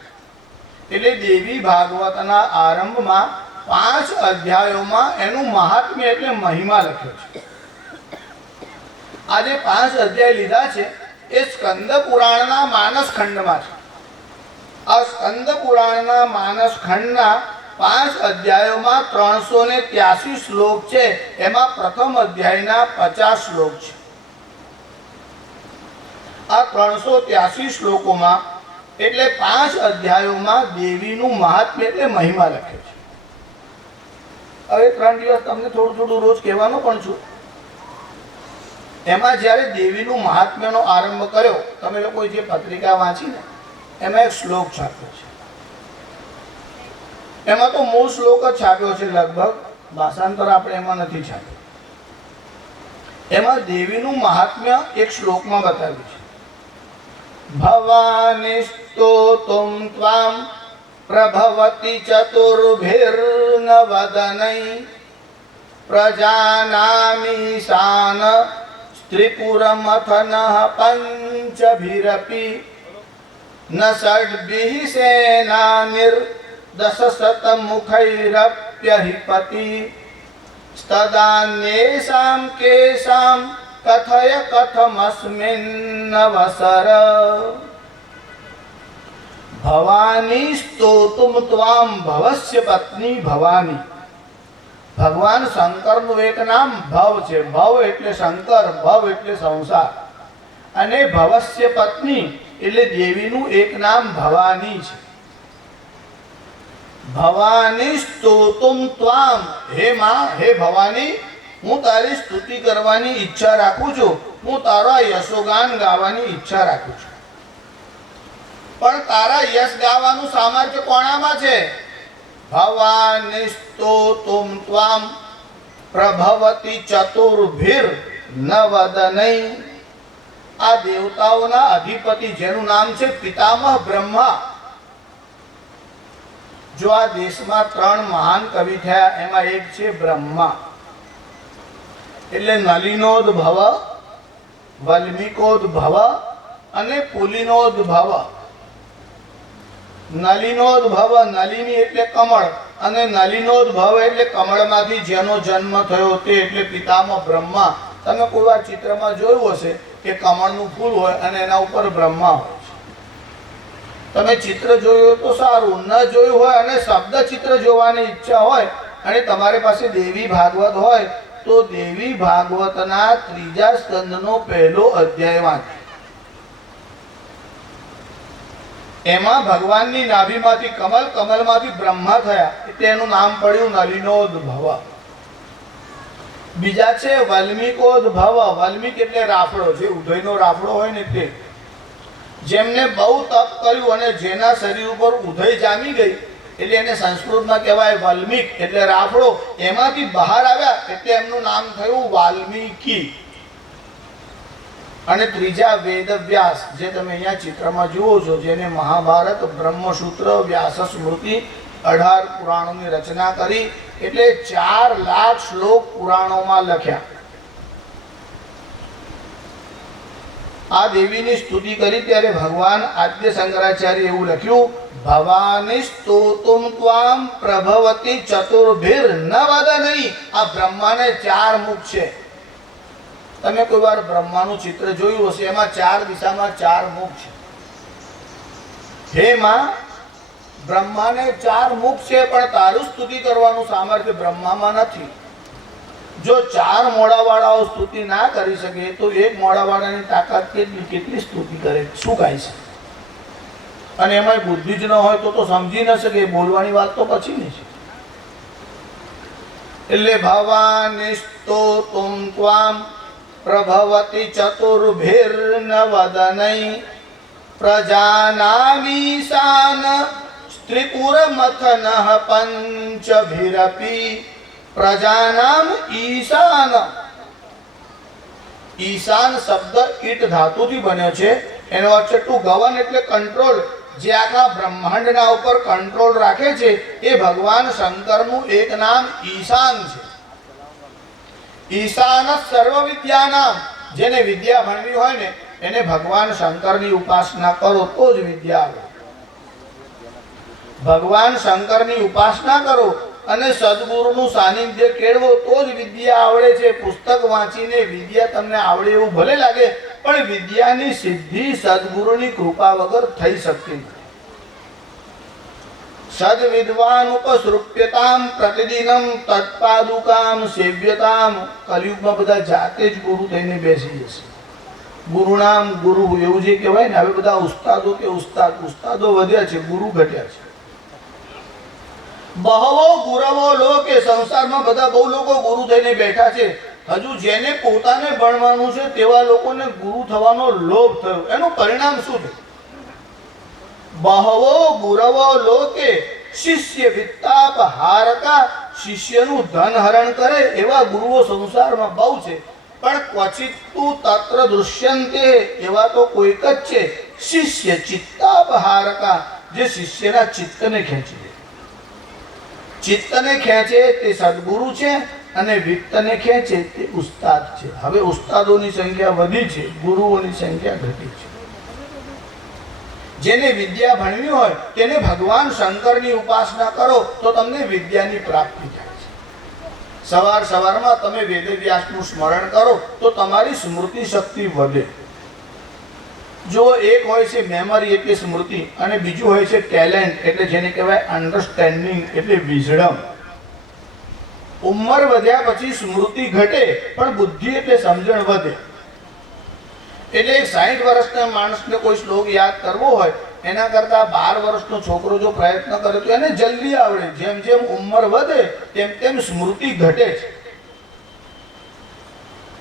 એટલે દેવી ભાગવતના આરંભમાં 5 અધ્યાયોમાં એનું મહાત્મ્ય એટલે મહિમા લખ્યો છે. આજે 5 અધ્યાય લીધા છે એ સ્કંદ પુરાણના માનસ ખંડમાં છે. આ સ્કંદ પુરાણના માનસ ખંડના 5 અધ્યાયોમાં 383 શ્લોક છે. એમાં પ્રથમ અધ્યાયના 50 શ્લોક છે. આ 383 શ્લોકોમાં એટલે 5 અધ્યાયોમાં દેવીનું મહાત્મ્ય એટલે મહિમા લખ્યો છે. હવે 3 દિવસ તમને થોડું થોડું રોજ કહેવાનો પણ છું. એમાં જ્યારે દેવીનું મહાત્મ્યનો આરંભ કર્યો, તમે લોકો જે પત્રિકા વાંચી ને એમાં એક શ્લોક છાપ્યો છે. એમાં તો મૂળ શ્લોક જ છાપ્યો છે લગભગ, ભાષાંતર આપણે એમાં નથી છાપ્યું. એમાં દેવીનું મહાત્મ્ય એક શ્લોકમાં બતાવ્યું છે. ભવાનિસ્તોતુમ ત્વામ પ્રભવતી ચતુર્ભિર્ન વદનૈ પ્રજાનામીશાન સ્ત્રીપુરમથનઃ પંચભિરપી ન ષડ્ભિઃ સેનાનિર દશશતમુખૈરપ્યહિપતિ તદાન્યેષાં કેષાં કથય કથમસ્મિન્નવસર. ભવાની સ્તોતુમ ત્વામ, ભવસ્ય પત્ની ભવાની. ભગવાન શંકરનું એક નામ ભવ છે. ભવ એટલે શંકર, ભવ એટલે સંસાર, અને ભવસ્ય પત્ની એટલે દેવીનું એક નામ ભવાની છે. ભવાની સ્તોતુમ ત્વામ, હે માં, હે ભવાની, હું તારી સ્તુતિ કરવાની ઈચ્છા રાખું છું, હું તારા યશોગાન ગાવાની ઈચ્છા રાખું છું. પણ તારા યશ ગાવાનું સામર્થ્ય કોણામાં છે? ભવાની સ્તોતુમ ત્વામ પ્રભવતી ચતુર્ભિર નવદનૈ. આ દેવતાઓના અધિપતિ જેનું નામ છે પિતામહ બ્રહ્મા. જો આ દેશમાં 3 મહાન કવિ થયા એમાં એક છે બ્રહ્મા. એટલે નલિનોદ્ભવ, વલ્મીકોદ્ભવ અને પુલિનોદ્ભવ. નલિનોદ્ભવ, નલિની એટલે કમળ, અને નલિનોદ્ભવ એટલે કમળમાંથી જેનો જન્મ થયો તે એટલે પિતામહ બ્રહ્મા. તમે કોઈ વાર ચિત્રમાં જોયું હશે કે કમળનું ફૂલ હોય અને એના ઉપર બ્રહ્મા હોય છે. તમે ચિત્ર જોયું તો સારું, ન જોયું હોય અને શબ્દ ચિત્ર જોવાની ઈચ્છા હોય અને તમારી પાસે દેવી ભાગવત હોય તો દેવી ભાગવતના 3જા સ્કંદનો 1લો અધ્યાય વાંચો. એમાં ભગવાનની નાભીમાંથી કમલ, કમલમાંથી બ્રહ્મા થયા એટલે એનું નામ પડ્યું નલિનોદ્ભવ. બીજા છે વલ્મીકોદ્ભવ. વલ્મીક એટલે રાફડો, જે ઉધઈનો રાફડો હોય ને તે. જેમને બહુ તપ કર્યું અને જેના શરીર ઉપર ઉધઈ જામી ગઈ એટલે એને સંસ્કૃતમાં કહેવાય વલ્મીક એટલે રાફડો. એમાંથી બહાર આવ્યા એટલે એમનું નામ થયું વાલ્મીકી. અને 3જા વેદવ્યાસ, જે તમે અહીંયા ચિત્રમાં જુઓ છો, જેને મહાભારત, બ્રહ્મસૂત્ર, વ્યાસ સ્મૃતિ 18 પુરાણોની રચના કરી. એટલે 4 લાખ શ્લોક પુરાણોમાં લખ્યા. આ દેવીની સ્તુતિ કરી ત્યારે ભગવાન આદ્ય શંકરાચાર્ય એવું લખ્યું, ભવાની સ્તોતુમ ત્વામ પ્રભવતી ચતુર્ભિર નવદનૈ. આ બ્રહ્માને 4 મુખ છે. તમે કોઈ વાર બ્રહ્માનું ચિત્ર જોયું હશે, એમાં 4 દિશામાં 4 મુખ છે. હે માં, બ્રહ્માને 4 મુખ છે, પણ તારું સ્તુતિ કરવાનું સામર્થ્ય બ્રહ્મામાં નથી. જો 4 મોઢાવાળાઓ સ્તુતિ ના કરી શકે તો 1 મોઢાવાળાની તાકાત કેટલી સ્તુતિ કરે, શું ગાય છે? અને એમાં બુદ્ધિ જ ન હોય તો સમજી ન શકે. બોલવાની વાત તો પછીની છે. એટલે ભવાની સ્તોતુમ ત્વામ પ્રભવતી ચતુર્ભિર્નવદનૈ પ્રજાનામીશાન સ્ત્રીપુરમથનઃ પંચભિરપી પ્રજાનામ ઈશાન. ઈશાન શબ્દ ઈટ ધાતુથી બન્યો છે. એનો અર્થ છે ટુ ગવર્ન એટલે કંટ્રોલ. જે આખા બ્રહ્માંડના ઉપર કંટ્રોલ રાખે છે એ ભગવાન શંકરનું એક નામ ઈશાન છે. ઈશાન સર્વ વિદ્યાનામ. જેને વિદ્યા ભણવી હોય ને એને ભગવાન શંકરની ઉપાસના કરો તો જ વિદ્યા આવે. ભગવાન શંકરની ઉપાસના કરો અને સદગુરુનું સાનિધ્ય કેળવો તો જ વિદ્યા આવડે છે. પુસ્તક વાંચીને વિદ્યા તમને આવડે એવું ભલે લાગે, પણ વિદ્યાની સિદ્ધિ સદગુરુની કૃપા વગર થઈ શકતી નથી. સદ વિદ્વાન ઉપસૃપ્યતામ પ્રતિદિનમ તત્પાદુકામ સેવ્યતામ. કલિયુગમાં બધા જાતે જ ગુરુ થઈને બેસી જશે. ગુરુનામ ગુરુ એવું જે કહેવાય ને, હવે બધા ઉસ્તાદો કે ઉસ્તાદો વધ્યા છે, ગુરુ ઘટ્યા છે. બહવો ગુરવો લોકે. સંસારમાં બધા બહુ લોકો ગુરુ થઈને બેઠા છે. હજુ જેને પોતાને ભણવાનું છે તેવા લોકોને ગુરુ થવાનો લોભ થયો. એનું પરિણામ શું છે? બહવો ગુરવો લોકે શિષ્ય વિત્તાપ હારકા. શિષ્યનું ધન હરણ કરે એવા ગુરુઓ સંસારમાં બહુ છે, પણ ક્વચિત તત્ર દૃશ્યંતે. એવા તો કોઈક જ છે. શિષ્ય ચિત્તાપ હારકા. જે શિષ્યના ચિત્તને ખેંચે. ચિત્તને ખેંચે તે સદગુરુ છે અને વિત્તને ખેંચે તે ઉસ્તાદ છે. હવે ઉસ્તાદોની સંખ્યા વધી છે, ગુરુઓની સંખ્યા ઘટી છે. જેને વિદ્યા ભણવી હોય તેને ભગવાન શંકરની ઉપાસના કરો તો તમને વિદ્યાની પ્રાપ્તિ થાય છે. સવારમાં તમે વેદવ્યાસનું સ્મરણ કરો તો તમારી સ્મૃતિ શક્તિ વધે. જો એક હોય છે મેમરી એટલે સ્મૃતિ, અને બીજું હોય છે ટેલેન્ટ એટલે જેને કહેવાય અન્ડરસ્ટેન્ડિંગ એટલે વિઝડમ. ઉંમર વધ્યા પછી સ્મૃતિ ઘટે પણ બુદ્ધિ એટલે સમજણ વધે. એટલે 60 વર્ષના માણસને કોઈ શ્લોક યાદ કરવો હોય એના કરતા 12 વર્ષનો છોકરો જો પ્રયત્ન કરે તો એને જલ્દી આવડે. જેમ જેમ ઉંમર વધે તેમ તેમ સ્મૃતિ ઘટે છે.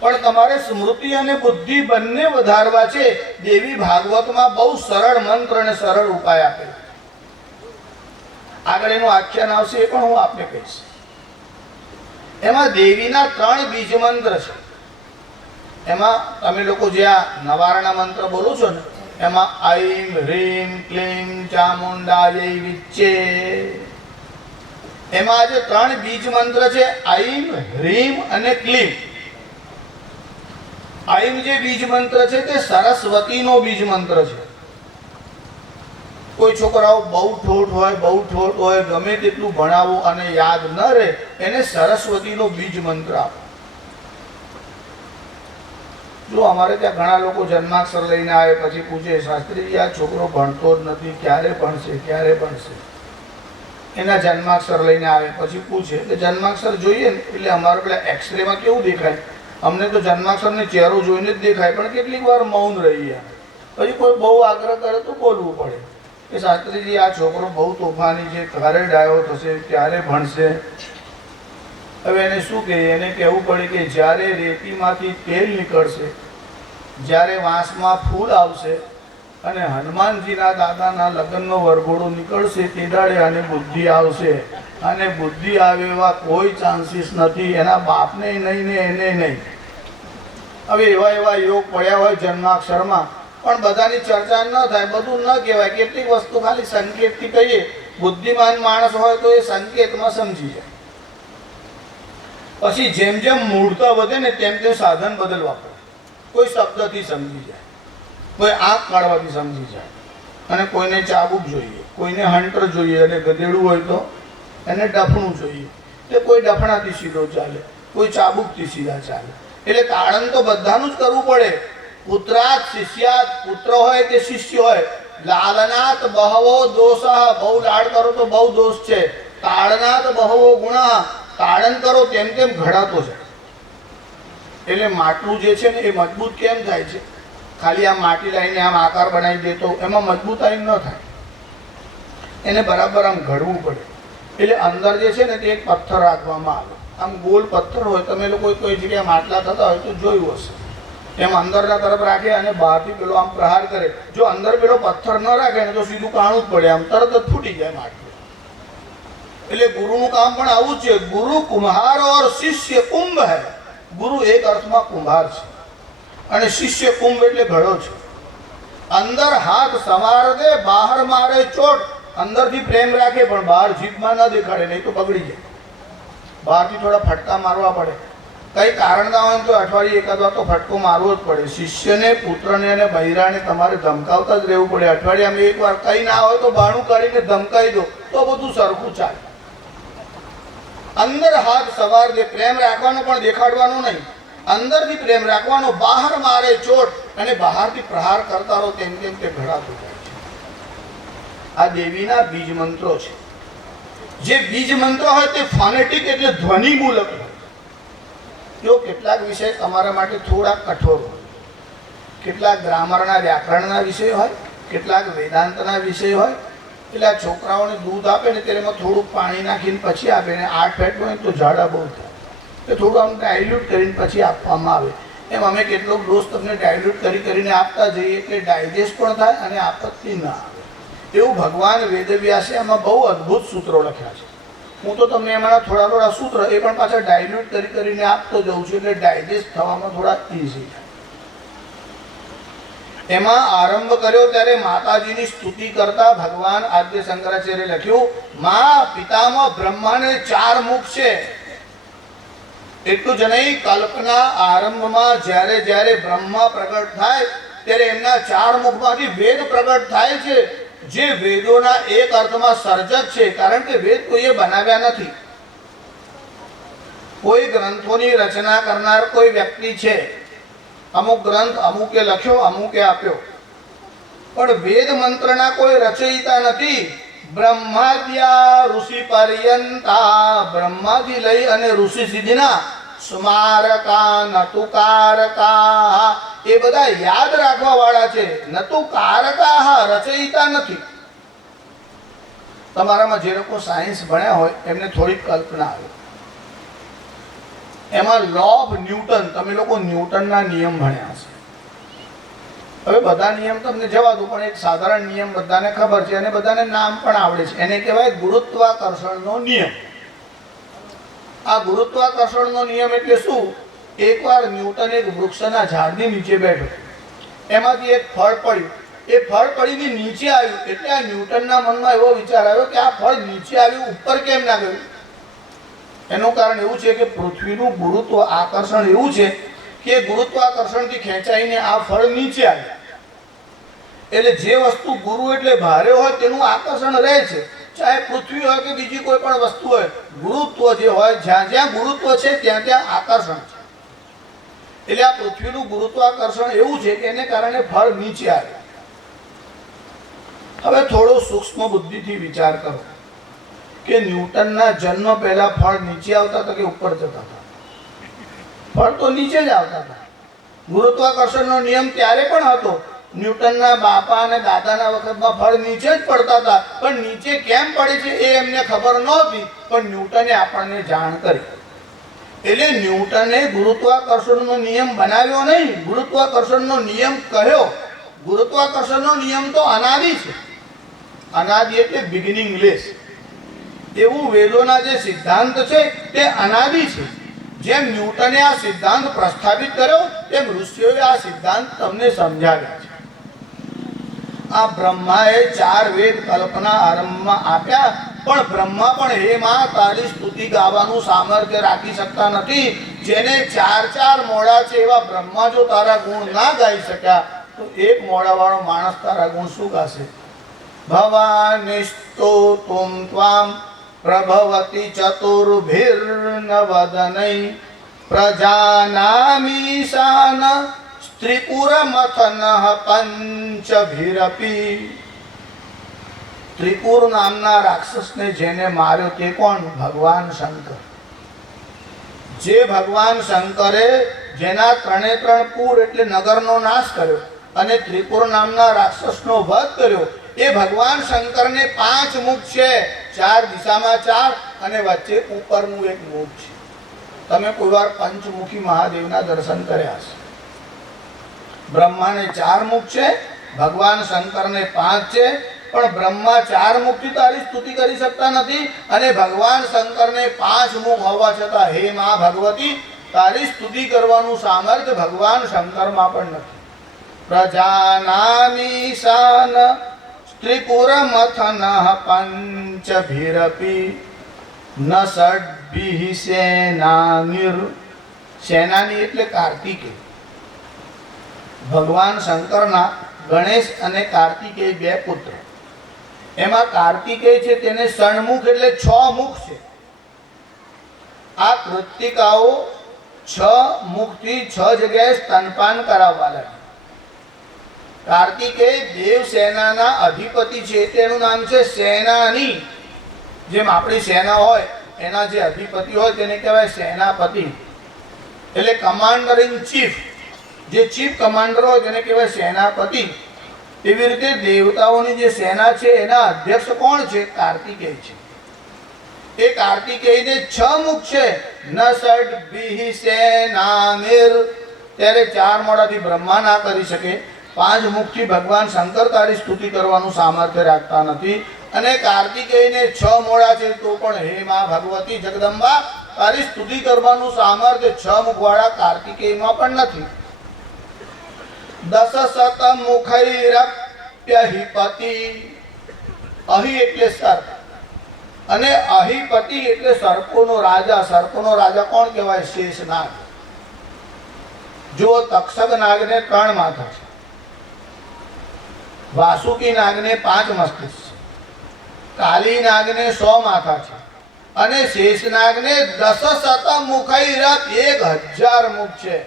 પણ તમારે સ્મૃતિ અને બુદ્ધિ બંને વધારવા છે. દેવી ભાગવતમાં બહુ સરળ મંત્ર અને સરળ ઉપાય આપે. આગળ એનું આખ્યાન આવશે, એ પણ હું આપને કહીશ. એમાં દેવીના 3 બીજ મંત્ર છે. એમાં તમે લોકો જે આ નવારણા મંત્ર બોલો છો ને, એમાં ઐમ હ્રીમ ક્લીમ ચામુંડાય વિચ્ચે. એમાં આજે 3 બીજ મંત્ર છે, ઐમ હ્રીમ અને ક્લીમ. ઐમ જે બીજ મંત્ર છે તે સરસ્વતીનો બીજ મંત્ર છે. કોઈ છોકરાઓ બહુ ઠોઠ હોય, ગમે તેટલું ભણાવો અને યાદ ન રહે, એને સરસ્વતીનો બીજ મંત્ર આપો. જો અમારે ત્યાં ઘણા લોકો જન્માક્ષર લઈને આવે પછી પૂછે, શાસ્ત્રીજી આ છોકરો ભણતો જ નથી, ક્યારે ભણશે? એના જન્માક્ષર લઈને આવે પછી પૂછે કે જન્માક્ષર જોઈએ ને, એટલે અમારે પેલા એક્સરેમાં કેવું દેખાય, અમને તો જન્માક્ષરને ચહેરો જોઈને જ દેખાય, પણ કેટલીક વાર મૌન રહીએ. પછી કોઈ બહુ આગ્રહ કરે તો બોલવું પડે કે શાસ્ત્રીજી આ છોકરો બહુ તોફાની છે, ક્યારે ડાયો થશે, ક્યારે ભણશે? હવે એને શું કહીએ? એને કહેવું પડે કે જ્યારે રેતીમાંથી તેલ નીકળશે, જ્યારે વાંસમાં ફૂલ આવશે અને હનુમાનજીના દાદાના લગ્નનો વરઘોડો નીકળશે તે દાડે આને બુદ્ધિ આવશે. અને બુદ્ધિ આવે એવા કોઈ ચાન્સીસ નથી, એના બાપને નહીં ને એને નહીં. હવે એવા યોગ પડ્યા હોય જન્માક્ષરમાં, પણ બધાની ચર્ચા ન થાય, બધું ન કહેવાય. કેટલીક વસ્તુ ખાલી સંકેતથી કહીએ. બુદ્ધિમાન માણસ હોય તો એ સંકેતમાં સમજી જાય. પછી જેમ જેમ મૂળતા વધે ને તેમ તેમ સાધન બદલવા પડે. કોઈ શબ્દથી સમજી જાય, કોઈ આંખ કાઢવાથી સમજી જાય, અને કોઈને ચાબુક જોઈએ, કોઈને હંટર જોઈએ, અને ગધેડું હોય તો એને ડફણું જોઈએ. એટલે કોઈ ડફણાથી સીધો ચાલે, કોઈ ચાબુકથી સીધા ચાલે. એટલે તાળન તો બધાનું જ કરવું પડે. પુત્રાત શિષ્યાત. પુત્ર હોય કે શિષ્ય હોય. લાલનાત બહવો દોષા. બહુ લાડ કરો તો બહુ દોષ છે. તાળનાત બહવો ગુણા. તાળન કરો તેમ તેમ ઘડાતો છે. એટલે માટલું જે છે ને એ મજબૂત કેમ થાય છે? ખાલી આમ માટી લાવીને આમ આકાર બનાવી દેતો એમાં મજબૂતાઈ ન થાય. એને બરાબર આમ ઘડવું પડે. એટલે અંદર જે છે ને તે એક પથ્થર રાખવામાં આવે. આમ ગોળ પથ્થર હોય, તમે લોકો કોઈ જગ્યાએ માટલા થતા હોય તો જોયું હશે. એમ અંદરના તરફ રાખે અને બહારથી પેલો આમ પ્રહાર કરે. જો અંદર પેલો પથ્થર ન રાખે ને તો સીધું કાણું જ પડે, આમ તરત જ ફૂટી જાય માટલું. એટલે ગુરુનું કામ પણ આવું છે. ગુરુ કુમ્હાર और શિષ્ય કુંભ है. ગુરુ એક અર્થમાં કુંભાર છે અને શિષ્ય કુંભ એટલે ઘડો છે. અંદર હાથ સમાર દે, બહાર મારે ચોટ. અંદરથી પ્રેમ રાખે પણ બહાર જીભમાં ન દેખાડે, નહીં તો બગડી જાય. બહારથી થોડા ફટકા મારવા પડે. કઈ કારણ ના હોય તો અઠવાડિયે એકાદ વાર તો ફટકો મારવો જ પડે. શિષ્યને, પુત્રને અને બૈરાને તમારે ધમકાવતા જ રહેવું પડે. અઠવાડિયામાં એક વાર કઈ ના હોય તો બાણું કાઢીને ધમકાઈ દો તો બધું સરખું ચાલે. અંદર હાથ સવાર દે, પ્રેમ રાખવાનો પણ દેખાડવાનો નહીં. અંદરથી પ્રેમ રાખવાનો, બહાર મારે ચોટ અને બહારથી પ્રહાર કરતા રહો, તેમ તેમ તે ઘડાતું જાય છે. આ દેવીના બીજ મંત્રો છે. જે બીજ મંત્ર હોય તે ફોનેટિક એટલે ધ્વનિ મૂલક હોય. જો કેટલાક વિષય તમારા માટે થોડા કઠોર હોય, કેટલાક ગ્રામરના વ્યાકરણના વિષય હોય, કેટલાક વેદાંતના વિષય હોય. એટલે આ છોકરાઓને દૂધ આપે ને તેમાં થોડું પાણી નાખીને પછી આપે ને 8 ફેટ હોય તો ઝાડા બહુ થાય, એટલે થોડું આમ ડાયલ્યુટ કરીને પછી આપવામાં આવે. એમ અમે કેટલોક ડોઝ તમને ડાયલ્યુટ કરીને આપતા જઈએ એટલે ડાયજેસ્ટ પણ થાય અને આપત્તિ ના આવે. એવું ભગવાન વેદવ્યાસે આમાં બહુ અદ્ભુત સૂત્રો લખ્યા છે. હું તો તમને એમાંના થોડા સૂત્ર એ પણ પાછા ડાયલ્યુટ કરીને આપતો જઉં છું એટલે ડાયજેસ્ટ થવામાં થોડા ઇઝી થાય. એમાં આરંભ કર્યો ત્યારે માતાજીની સ્તુતિ કરતા ભગવાન આદ્ય શંકરાચાર્ય લખ્યું, મા પિતામાં બ્રહ્માને 4 મુખ છે. એટલું જ નહીં, કલ્પના આરંભમાં જ્યારે જ્યારે બ્રહ્મા પ્રગટ થાય ત્યારે એમના 4 મુખમાંથી વેદ પ્રગટ થાય છે, જે વેદોના એક અર્થમાં સર્જક છે. કારણ કે વેદ કોઈએ બનાવ્યા નથી. કોઈ ગ્રંથોની રચના કરનાર કોઈ વ્યક્તિ છે. અમુક ગ્રંથ અમુકે લખ્યો, અમુકે આપ્યો, પણ વેદ મંત્રના કોઈ રચયિતા નથી. બ્રહ્માદ્યા ઋષિ પર્યંતા, બ્રહ્માથી લઈ અને ઋષિ સિદ્ધિના સ્મારકા નતુકારકા, એ બધા યાદ રાખવા વાળા છે. નતુકારકા, રચયિતા નથી. તમારામાં જે લોકો સાયન્સ ભણ્યા હોય એમને થોડીક કલ્પના આવે. એમાં લો ઓફ ન્યૂટન, તમે લોકો ન્યૂટનના નિયમ ભણ્યા હશે. હવે બધા નિયમ તમને જવા દો, પણ એક સાધારણ નિયમ બધાને ખબર છે અને બધાને નામ પણ આવડે છે. એને કહેવાય ગુરુત્વાકર્ષણનો નિયમ. આ ગુરુત્વાકર્ષણનો નિયમ એટલે શું? એકવાર ન્યૂટન એક વૃક્ષના ઝાડની નીચે બેઠો, એમાંથી એક ફળ પડ્યું. એ ફળ પડીને નીચે આવ્યું એટલે આ ન્યૂટનના મનમાં એવો વિચાર આવ્યો કે આ ફળ નીચે આવ્યું, ઉપર કેમ ના ગયું? એનું કારણ એવું છે કે પૃથ્વીનું ગુરુત્વ આકર્ષણ એવું છે કે ગુરુત્વાકર્ષણથી ખેંચાઈને આ ફળ નીચે આવ્યું. એટલે જે વસ્તુ ગુરુ એટલે ભારે હોય તેનું આકર્ષણ રહે છે. ચાહે પૃથ્વી હોય કે બીજી કોઈ પણ વસ્તુ હોય, ગુરુત્વ જે હોય, જ્યાં જ્યાં ગુરુત્વ છે ત્યાં ત્યાં આકર્ષણ છે. એટલે આ પૃથ્વીનું ગુરુત્વાકર્ષણ એવું છે કે એને કારણે ફળ નીચે આવે. હવે થોડો સૂક્ષ્મ બુદ્ધિથી વિચાર કરો કે ન્યૂટનના જન્મ પહેલા ફળ નીચે આવતા હતા કે ઉપર જતા હતા? ફળ તો નીચે જ આવતા હતા. ગુરુત્વાકર્ષણનો નિયમ ત્યારે પણ હતો. ન્યૂટનના બાપા અને દાદાના વખતમાં ફળ નીચે જ પડતા હતા, પણ નીચે કેમ પડે છે એ એમને ખબર નહોતી, પણ ન્યૂટને આપણને જાણ કરી. એટલે ન્યૂટને ગુરુત્વાકર્ષણનો નિયમ બનાવ્યો નહીં, ગુરુત્વાકર્ષણનો નિયમ કહ્યો. ગુરુત્વાકર્ષણનો નિયમ તો અનાદિ છે. અનાદિ એટલે બિગિનિંગલેસ. એવું વેદોના જે સિદ્ધાંત છે તે અનાદિ છે. જેમ ન્યૂટને આ સિદ્ધાંત પ્રસ્થાપિત કર્યો તેમ ઋષિઓએ આ સિદ્ધાંત તમને સમજાવ્યા છે. આ બ્રહ્માએ 4 વેદ કલ્પના આરંભમાં આપ્યા, પણ બ્રહ્મા પણ હે માં તારી સ્તુતિ ગાવાનું સામર્થ્ય રાખી શકતા નથી. જેને 4 મોઢા છે એવા બ્રહ્મા જો તારા ગુણ ના ગાઈ શક્યા તો એક મોઢાવાળો માણસ તારા ગુણ શું ગાશે? ભવાનિસ્તોતુમ ત્વામ પ્રભવતી ચતુર્ભિર્નવદનૈ પ્રજાનામીશાન ત્રિપુરમથનઃ પંચભિરપી. ત્રિપુર નામના રાક્ષસને જેને માર્યો તે કોણ? ભગવાન શંકર. જે ભગવાન શંકરે જેના 3 પુર એટલે નગરનો નાશ કર્યો અને ત્રિપુર નામના રાક્ષસનો વધ કર્યો, એ ભગવાન શંકરને 5 મુખ છે. 4 દિશામાં 4 અને વચ્ચે ઉપરનું એક મુખ છે. તમે કોઈ વાર પંચમુખી મહાદેવના દર્શન કર્યા હશે. બ્રહ્માને 4 મુખ છે, ભગવાન શંકરને 5 છે, પણ બ્રહ્મા 4 મુખથી તારી સ્તુતિ કરી શકતા નથી અને ભગવાન શંકરને 5 મુખ હોવા છતાં હે મા ભગવતી તારી સ્તુતિ કરવાનું સામર્થ્ય ભગવાન શંકરમાં પણ નથી. પ્રજાનામીશાન ત્રિપુરમથન પંચભિરપી ન ષડભિઃ સેનાનિર. સેનાની એટલે કાર્તિકેય. ભગવાન શંકરના ગણેશ અને કાર્તિકેય 2 પુત્ર. એમાં કાર્તિકેય છે તેને ષણમુખ એટલે 6 મુખ છે. આ કૃતિકાઓ 6 મુખથી 6 જગ્યાએ સ્તનપાન કરાવવા લાગે. કાર્તિકેય દેવસેનાના અધિપતિ છે, તેનું નામ છે સેનાની. જેમ આપણી સેના હોય એના જે અધિપતિ હોય તેને કહેવાય સેનાપતિ, એટલે કમાન્ડર ઇન ચીફ. જે ચીફ કમાન્ડર હોય તેને કહેવાય સેનાપતિ. એવી રીતે દેવતાઓની જે સેના છે એના અધ્યક્ષ કોણ છે? કાર્તિકેય છે. એ કાર્તિકેયને 6 મુખ છે. ન ષડભિઃ સેનાનિર. ત્યારે 4 મોઢાથી બ્રહ્મા ના કરી શકે, 5 મુખથી ભગવાન શંકર તારી સ્તુતિ કરવાનું સામર્થ્ય રાખતા નથી. અને કાર્તિકેયને 6 મોઢા છે તો પણ હે મા ભગવતી જગદંબા તારી સ્તુતિ કરવાનું સામર્થ્ય 6 મુખવાળા કાર્તિકેયમાં પણ નથી. દસ શત મુખૈરપ્યહિપતિ. અહિ એટલે સર્પ અને અહિપતિ એટલે સર્પોનો રાજા. સર્પોનો રાજા કોણ કહેવાય? શેષનાગ. જો તક્ષક નાગને 3 માથા છે, વાસુકી નાગને 5 મસ્તિષ્ક છે, કાલી નાગને 100 માથા છે અને શેષનાગને 10 શત મુખૈરપ 1000 મુખ છે.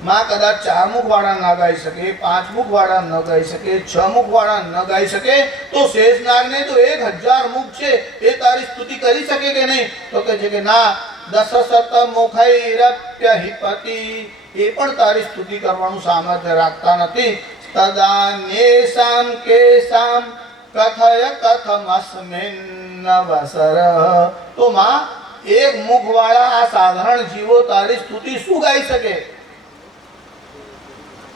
માં કદાચ 4 મુખવાળા ન ગાઈ શકે, 5 મુખવાળા ન ગાઈ શકે, 6 મુખવાળા ન ગાઈ શકે, તો શેષનાગને તો 1000 મુખ છે, એ તારી સ્તુતિ કરી શકે કે નહીં? તો કહે છે કે ના, 10 શત મુખૈરપ્યહિપતિ એ પણ તારી સ્તુતિ કરવાનું સામર્થ્ય રાખતા નથી. તદાન્યેષાં કેષાં કથય કથમસ્મિન્ન વસર. તો માં 1 મુખવાળા આ સાધારણ જીવો તારી સ્તુતિ શું ગાઈ શકે?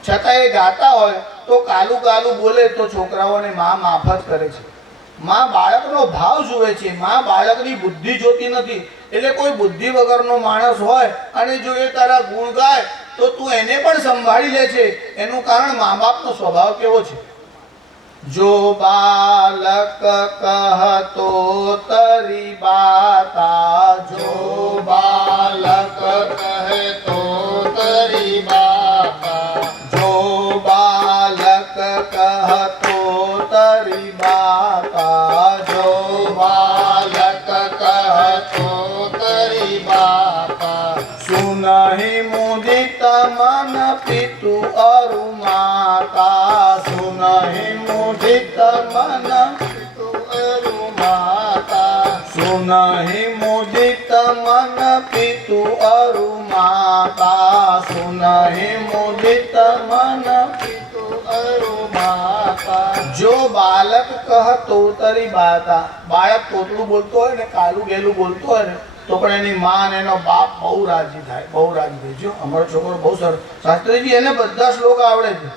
છતાં એ ગાતા હોય તો કાલું કાલું બોલે તો છોકરાઓને માં માફ જ કરે છે. માં બાળકનો ભાવ જુએ છે, માં બાળકની બુદ્ધિ જોતી નથી. એટલે કોઈ બુદ્ધિ વગરનો માણસ હોય અને જો એ તારા ગુણ ગાય તો તું એને પણ સંભાળી લે છે. એનું કારણ મા બાપનો સ્વભાવ કેવો છે. જો બાલક કહતો તરી બાતા. જો બાલક કહે તો તરી બાતા. જો બાલક કહતો તરી બાતા. જો બાલક કહતો તરી બાતા. સુનહિ મુદિત મન પિતુ અરુ માતા. સુનહિ મુદિત મન પિતુ અરુ માતા. સુનહિ મુદિત મન પિતુ અરુ માતા. સુનહિ મુદિત મન પિતુ અરુ માતા. જો બાલક કહતો તરી બાતા. બાળક તોતડું બોલતો હોય ને, કાલું ગેલું બોલતો હોય ને, તો પણ એની માં અને એનો બાપ બહુ રાજી થાય, બહુ રાજી થાય. જો અમારો છોકરો બહુ સરસ, શાસ્ત્રીજી એને બધા શ્લોક આવડે છે.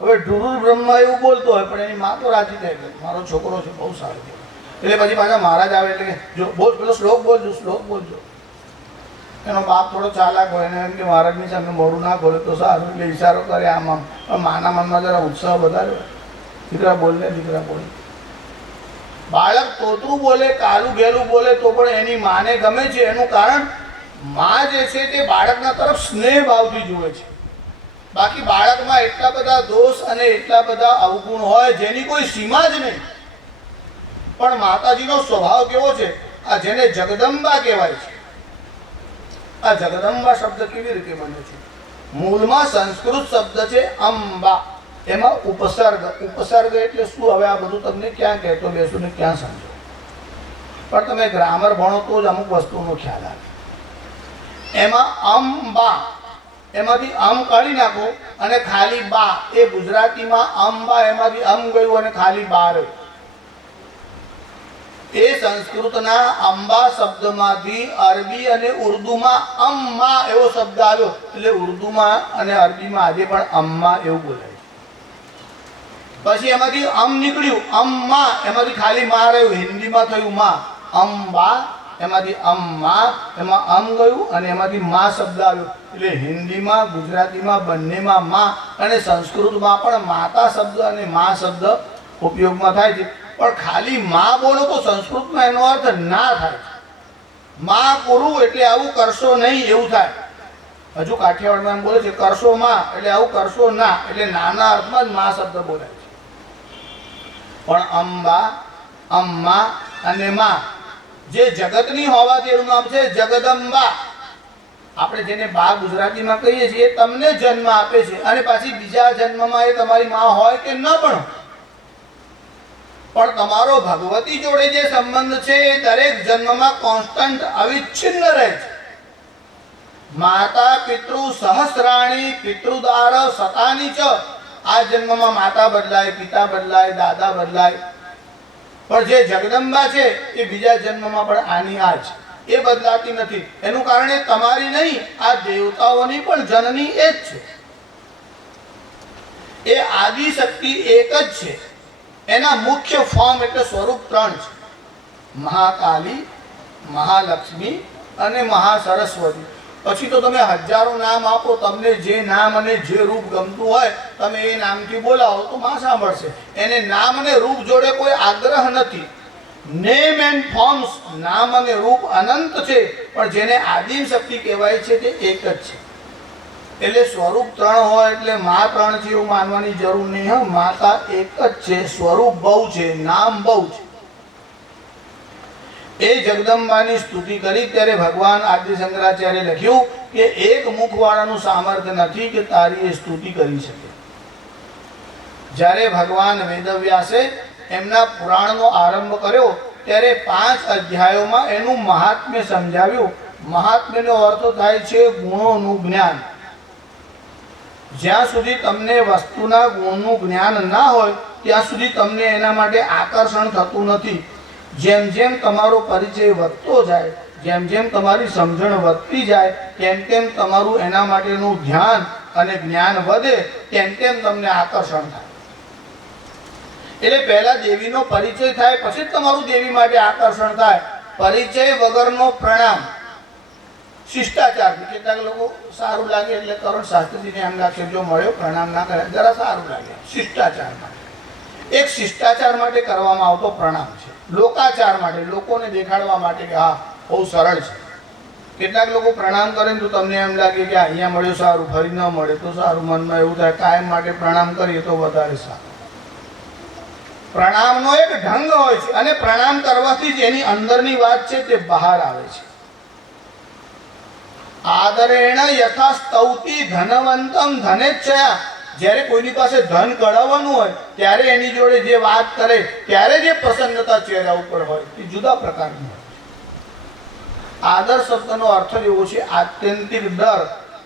હવે ઢુરુર બ્રહ્મા એવું બોલતો હોય પણ એની માં તો રાજી થાય કે મારો છોકરો છે, બહુ સારો છે. એટલે પછી પાછા મહારાજ આવે એટલે કે જો બોલ, પેલો શ્લોક બોલજો, શ્લોક બોલજો. એનો બાપ થોડો ચાલાક હોય એને એમ કે મહારાજની સામે મોઢું ના ખોલે તો સારું, એટલે ઈશારો કરે આમ આમ. પણ માના મનમાં જરા ઉત્સાહ વધારે હોય. દીકરા બોલને, દીકરા બોલ. બાળક તોતરું બોલે, કાલું ગેલું બોલે તો પણ એની માને ગમે છે. એનું કારણ માં જે છે તે બાળકના તરફ સ્નેહ ભાવથી જુએ છે. બાકી બાળકમાં એટલા બધા દોષ અને એટલા બધા અવગુણ હોય જેની કોઈ સીમા જ નહીં. પણ માતાજીનો સ્વભાવ કેવો છે? આ જેને જગદંબા કહેવાય છે. આ જગદંબા શબ્દ કેવી રીતે બને છે? મૂળમાં સંસ્કૃત શબ્દ છે અંબા, એમાં ઉપસર્ગ. ઉપસર્ગ એટલે શું? હવે આ બધું તમને ક્યાં કહેતો બેસું ને ક્યાં સમજો, પણ તમે ગ્રામર ભણો તો જ અમુક વસ્તુનો ખ્યાલ આવે. એમાં અંબા, એમાંથી અમ કાઢી નાખો અને ખાલી બા. એ ગુજરાતીમાં અંબા, એમાંથી અમ ગયું અને ખાલી બા રહ્યું. એ સંસ્કૃતના અંબા શબ્દમાંથી અરબી અને ઉર્દુમાં અમ્મા એવો શબ્દ આવ્યો. એટલે ઉર્દુમાં અને અરબીમાં આજે પણ અમ્મા એવું બોલાય છે. પછી એમાંથી અમ નીકળ્યું, અમ માં, એમાંથી ખાલી માં રહ્યું, હિન્દીમાં થયું માં, અંબા, એમાંથી અમ માં, એમાં અમ ગયું અને એમાંથી માં શબ્દ આવ્યો. એટલે હિન્દીમાં, ગુજરાતીમાં બંનેમાં માં અને સંસ્કૃતમાં પણ માતા શબ્દ અને માં શબ્દ ઉપયોગમાં થાય છે. પણ ખાલી માં બોલો તો સંસ્કૃતમાં એનો અર્થ ના થાય. માં કરું એટલે આવું કરશો નહીં એવું થાય. હજુ કાઠિયાવાડમાં એમ બોલે છે કરશો માં એટલે આવું કરશો ના, એટલે નાના અર્થમાં જ માં શબ્દ બોલાય છે. પણ અંબા, અમ્મા અને માં જે જગતની હોવાથી એનું નામ છે જગદંબા. આપણે જેને બા ગુજરાતીમાં કહીએ છીએ એ તમને જન્મ આપે છે અને પાછી બીજા જન્મમાં એ તમારી માં હોય કે ન પણ તમારો ભગવતી જોડે જે સંબંધ છે એ દરેક જન્મમાં કોન્સ્ટન્ટ અવિચ્છિન્ન રહે છે. માતા પિતૃ સહસ્રાણી પિતૃદાર શતાની ચ. આ જન્મમાં માતા બદલાય, પિતા બદલાય, દાદા બદલાય, પણ જે જગદંબા છે એ બીજા જન્મમાં પણ આની આ જ, એ બદલાતી નથી. એનું કારણ એ તમારી નહીં, આ દેવતાઓની પણ જનની એ જ છે. એ આદિ શક્તિ એક જ છે. એના મુખ્ય ફોર્મ એટલે સ્વરૂપ ત્રણ છે: મહાકાલી, મહાલક્ષ્મી અને મહાસરસ્વતી. પછી તો તમે હજારો નામ આપો, તમને જે નામ અને જે રૂપ ગમતું હોય તમે એ નામથી બોલાવો તો માં સાંભળશે. એને નામ અને રૂપ જોડે કોઈ આગ્રહ નથી. નેમ એન્ડ ફોર્મ્સ, નામ અને રૂપ અનંત છે, પણ જેને આદિમ શક્તિ કહેવાય છે તે એક જ છે. એટલે સ્વરૂપ ત્રણ હોય એટલે માં ત્રણ છે એવું માનવાની જરૂર નહીં. હા, માતા એક જ છે, સ્વરૂપ બહુ છે, નામ બહુ છે. એ જગદંબાની સ્તુતિ કરી ત્યારે ભગવાન આદિ શંકરાચાર્ય લખ્યું કે એક મુખવાળાનું સામર્થ્ય નથી કે તારી એ સ્તુતિ કરી શકે. જ્યારે ભગવાન વેદવ્યાસે એમના પુરાણનો આરંભ કર્યો ત્યારે 5 અધ્યાયોમાં એનું મહાત્મ્ય સમજાવ્યું. મહાત્મ્યનો અર્થ થાય છે ગુણોનું જ્ઞાન. જ્યાં સુધી તમને વસ્તુના ગુણનું જ્ઞાન ના હોય ત્યાં સુધી તમને એના માટે આકર્ષણ થતું નથી. જેમ જેમ તમારો પરિચય વધતો જાય, જેમ જેમ તમારી સમજણ વધતી જાય, તેમ તેમ તમારું એના માટેનું ધ્યાન અને જ્ઞાન વધે, તેમ તેમ તમને આકર્ષણ થાય. એટલે પહેલા દેવીનો પરિચય થાય પછી જ તમારું દેવી માટે આકર્ષણ થાય. પરિચય વગરનો પ્રણામ, શિષ્ટાચાર. કેટલાક લોકો સારું લાગે એટલે કરણ શાસ્ત્રીજીને એમ લાગશે જો મળ્યો પ્રણામ ના કરે જરા સારું લાગે. શિષ્ટાચાર માટે, એક શિષ્ટાચાર માટે કરવામાં આવતો પ્રણામ છે. લોકાચાર માટે, લોકોને દેખાડવા માટે કે હા બહુ સરળ છે. કેટલાક લોકો પ્રણામ કરે તો તમને એમ લાગે કે અહીંયા મળ્યો સારું, ફરી ન મળે તો સારું. મનમાં એવું થાય કાયમ માટે પ્રણામ કરીએ તો વધારે સારું. પ્રણામનો એક ઢંગ હોય છે અને પ્રણામ કરવાથી જ એની અંદરની વાત છે તે બહાર આવે છે. આદરેણ યથા સ્તૌતિ ધનવંતમ ધનેચ્છયા. જ્યારે કોઈની પાસે ધન કઢાવવાનું હોય ત્યારે એની જોડે જે વાત કરે ત્યારે જે પ્રસન્નતા ચહેરા ઉપર હોય એ જુદા પ્રકારની હોય. આદર શબ્દનો અર્થ એવો છે આત્યંતિક ડર.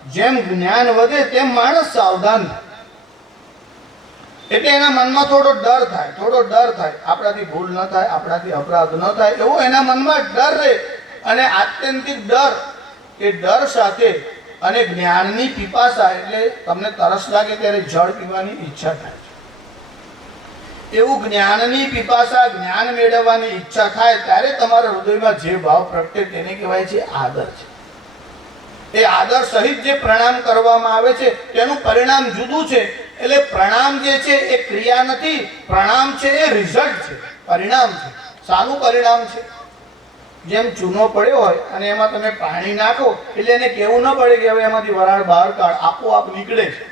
જેમ જ્ઞાન વધે તેમ માણસ સાવધાન થાય. એટલે એના મનમાં થોડો ડર થાય. આપણાથી ભૂલ ન થાય, આપણાથી અપરાધ ન થાય એવો એના મનમાં ડર રહે. અને આત્યંતિક ડર, એ ડર સાથે અને જ્ઞાનની પીપાસા, એટલે તમને તરસ લાગે ત્યારે જળ પીવાની ઈચ્છા થાય છે. એવું જ્ઞાનની પીપાસા, જ્ઞાન મેળવવાની ઈચ્છા થાય ત્યારે તમારા હૃદયમાં જે ભાવ પ્રગટે તેને કહેવાય છે આદર છે. એ આદર સહિત જે પ્રણામ કરવામાં આવે છે તેનું પરિણામ જુદું છે. એટલે પ્રણામ જે છે એ ક્રિયા નથી, પ્રણામ છે એ રિઝલ્ટ છે, પરિણામ છે. સારું પરિણામ છે. જેમ ચૂનો પડ્યો હોય અને એમાં તમે પાણી નાખો એટલે એને કેવું ન પડે કે હવે એમાંથી વરાળ બહાર કાઢ, આપોઆપ નીકળે છે.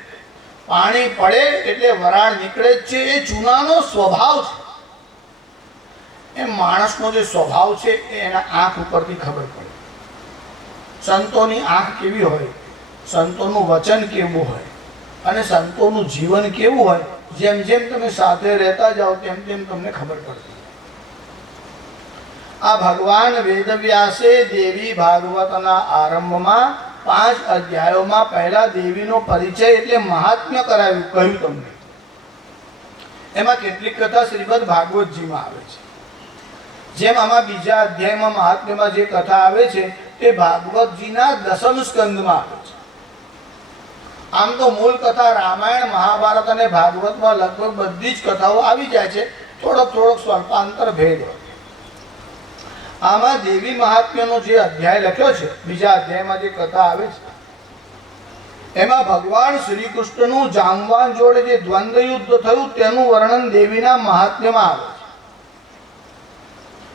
પાણી પડે એટલે વરાળ નીકળે જ છે. એ ચૂનાનો સ્વભાવ છે. એ માણસનો જે સ્વભાવ છે એ એના આંખ ઉપરથી ખબર પડે. સંતોની આંખ કેવી હોય, સંતોનું વચન કેવું હોય અને સંતોનું જીવન કેવું હોય, જેમ જેમ તમે સાથે રહેતા જાઓ તેમ તેમ તમને ખબર પડે. આ ભગવાન વેદવ્યાસે દેવી ભાગવતના આરંભમાં 5 અધ્યાયોમાં પહેલા દેવીનો પરિચય એટલે મહાત્મ્ય કરાવ્યું, કહ્યું તમને. એમાં કેટલીક કથા શ્રીમદ ભાગવતજીમાં આવે છે. જેમ આમાં બીજા અધ્યાયમાં મહાત્મ્યમાં જે કથા આવે છે તે ભાગવતજીના 10મ સ્કંદમાં આવે છે. આમ તો મૂળ કથા રામાયણ, મહાભારત અને ભાગવતમાં લગભગ બધી જ કથાઓ આવી જાય છે, થોડોક સ્વલ્પાંતર ભેદ હોય. આમાં દેવી મહાત્મ્યનો જે અધ્યાય લખ્યો છે, બીજા અધ્યાયમાં જે કથા આવે છે, એમાં ભગવાન શ્રી કૃષ્ણનું જામવાન જોડે જે દ્વંદ્વ યુદ્ધ થયું તેનું વર્ણન દેવીના મહાત્મ્યમાં આવે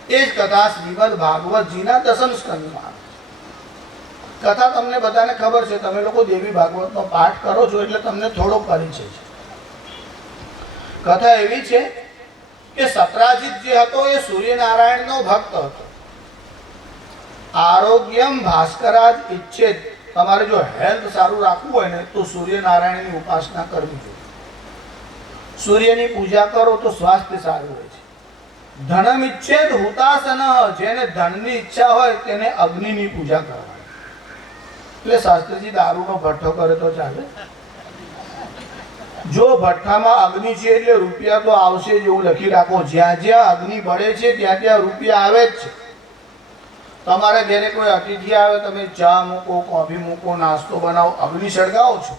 છે. એ જ કથા શ્રીમદ ભાગવતજીના દસમ સ્કંદમાં આવે છે. કથા તમને બધાને ખબર છે, તમે લોકો દેવી ભાગવતનો પાઠ કરો છો એટલે તમને થોડો પરિચય છે. કથા એવી છે કે સત્રાજીત જે હતો એ સૂર્યનારાયણનો ભક્ત હતો. આરોગ્યમ ભાસ્કરાજ ઈચ્છેદ, તમારે જો હેલ્થ સારું રાખવું હોય ને તો સૂર્યનારાયણની ઉપાસના કરવી જોઈએ. સૂર્યની પૂજા કરો તો સ્વાસ્થ્ય સારું રહે છે. ધનમ ઈચ્છેદ હુતાસન, જેને ધનની ઈચ્છા હોય તેને અગ્નિની પૂજા કરવાની. એટલે શાસ્ત્રીજી દારૂનો ભઠ્ઠો કરે તો ચાલે? જો ભઠ્ઠામાં અગ્નિ છે એટલે રૂપિયા તો આવશે જ એવું લખી રાખો. જ્યાં જ્યાં અગ્નિ બળે છે ત્યાં ત્યાં રૂપિયા આવે જ છે. તમારા ઘરે કોઈ અતિથિ આવે, તમે ચા મૂકો, કોફી મૂકો, નાસ્તો બનાવો, અગ્નિ સળગાવો છો,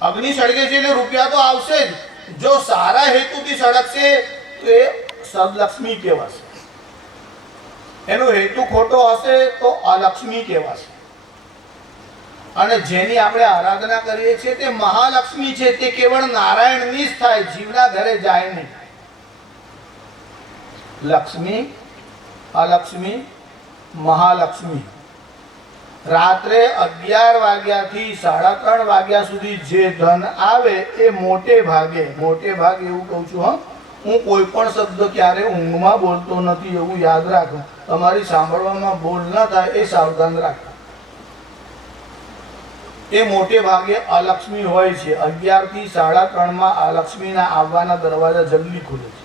અગ્નિ સળગે છે એટલે રૂપિયા તો આવશે જ. જો સારા હેતુથી સળગશે તો એ સદલક્ષ્મી કહેવાશે. એનો હેતુ ખોટો હશે તો અલક્ષ્મી કહેવાશે. અને જેની આપણે આરાધના કરીએ છીએ તે મહાલક્ષ્મી છે, તે કેવળ નારાયણની જ થાય, જીવના ઘરે જાય નહીં. લક્ષ્મી, અલક્ષ્મી, મહાલક્ષ્મી. રાત્રે 11 વાગ્યાથી 3:30 વાગ્યા સુધી જે ધન આવે એ મોટે ભાગે એવું કહું છું, હા, હું કોઈ પણ શબ્દ ક્યારે ઊંઘમાં બોલતો નથી, એવું યાદ રાખો. તમારી સાંભળવામાં ભૂલ ન થાય એ સાવધાન રાખો. એ મોટે ભાગે અલક્ષ્મી હોય છે. 11 થી 3:30 અલક્ષ્મીના આવવાના દરવાજા જલ્દી ખુલે છે.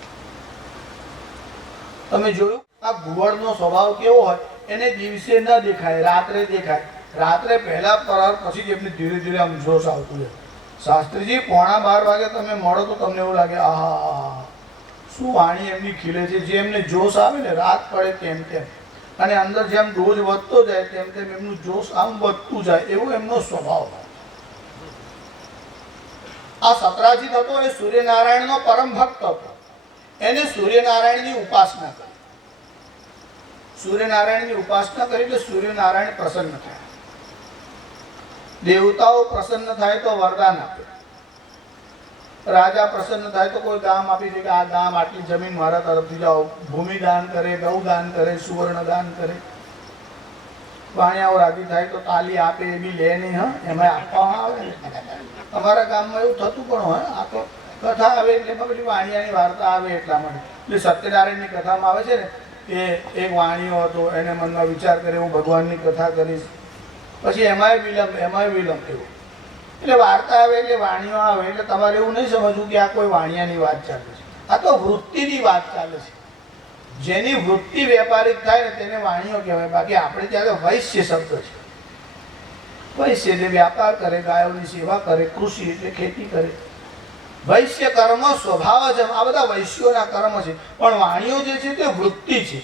તમે જોયું આ ઘુવડનો સ્વભાવ કેવો હોય? એને દિવસે ન દેખાય, રાત્રે દેખાય. રાત્રે પહેલા પ્રહર પછી જ એમને ધીરે ધીરે આમ જોશ આવતું જાય. શાસ્ત્રીજી 11:15 વાગે તમે મળો તો તમને એવું લાગે, આહા શું વાણી એમની ખીલે છે. જે એમને જોશ આવે ને રાત પડે તેમ તેમ, અને અંદર જેમ ડોઝ વધતો જાય તેમ તેમ એમનું જોશ આમ વધતું જાય, એવો એમનો સ્વભાવ. આ સત્રાજીત હતો એ સૂર્યનારાયણનો પરમ ભક્ત હતો. એને સૂર્યનારાયણની ઉપાસના કરી. સૂર્યનારાયણની ઉપાસના કરી એટલે સૂર્યનારાયણ પ્રસન્ન થાય. દેવતાઓ પ્રસન્ન થાય તો વરદાન આપે. રાજા પ્રસન્ન થાય તો કોઈ ગામ આપી દે કે આ ગામ આટલી જમીન મારા તરફથી જાઓ. ભૂમિ દાન કરે, ગૌ દાન કરે, સુવર્ણ દાન કરે. વાણિયાઓ રાજી થાય તો તાલી આપે, એ બી લે નહીં, હા, એમાં આપવામાં આવે. અમારા ગામમાં એવું થતું પણ હોય. આ તો કથા આવે એટલે એમાં પેલી વાણિયાની વાર્તા આવે એટલા માટે. એટલે સત્યનારાયણની કથામાં આવે છે ને કે એક વાણિયો હતો, એને મનમાં વિચાર કરે હું ભગવાનની કથા કરીશ, પછી એમાંય વિલંબ એવું. એટલે વાર્તા આવે એટલે વાણિયો આવે એટલે તમારે એવું નહીં સમજવું કે આ કોઈ વાણિયાની વાત ચાલે છે. આ તો વૃત્તિની વાત ચાલે છે. જેની વૃત્તિ વેપારિક થાય ને તેને વાણિયો કહેવાય. બાકી આપણે ત્યાં વૈશ્ય શબ્દ છે. વૈશ્ય એટલે વ્યાપાર કરે, ગાયોની સેવા કરે, કૃષિ એટલે ખેતી કરે. વૈશ્ય કર્મ સ્વભાવ છે. આ બધા વૈશ્યોના કર્મ છે. પણ વાણીઓ જે છે તે વૃત્તિ છે.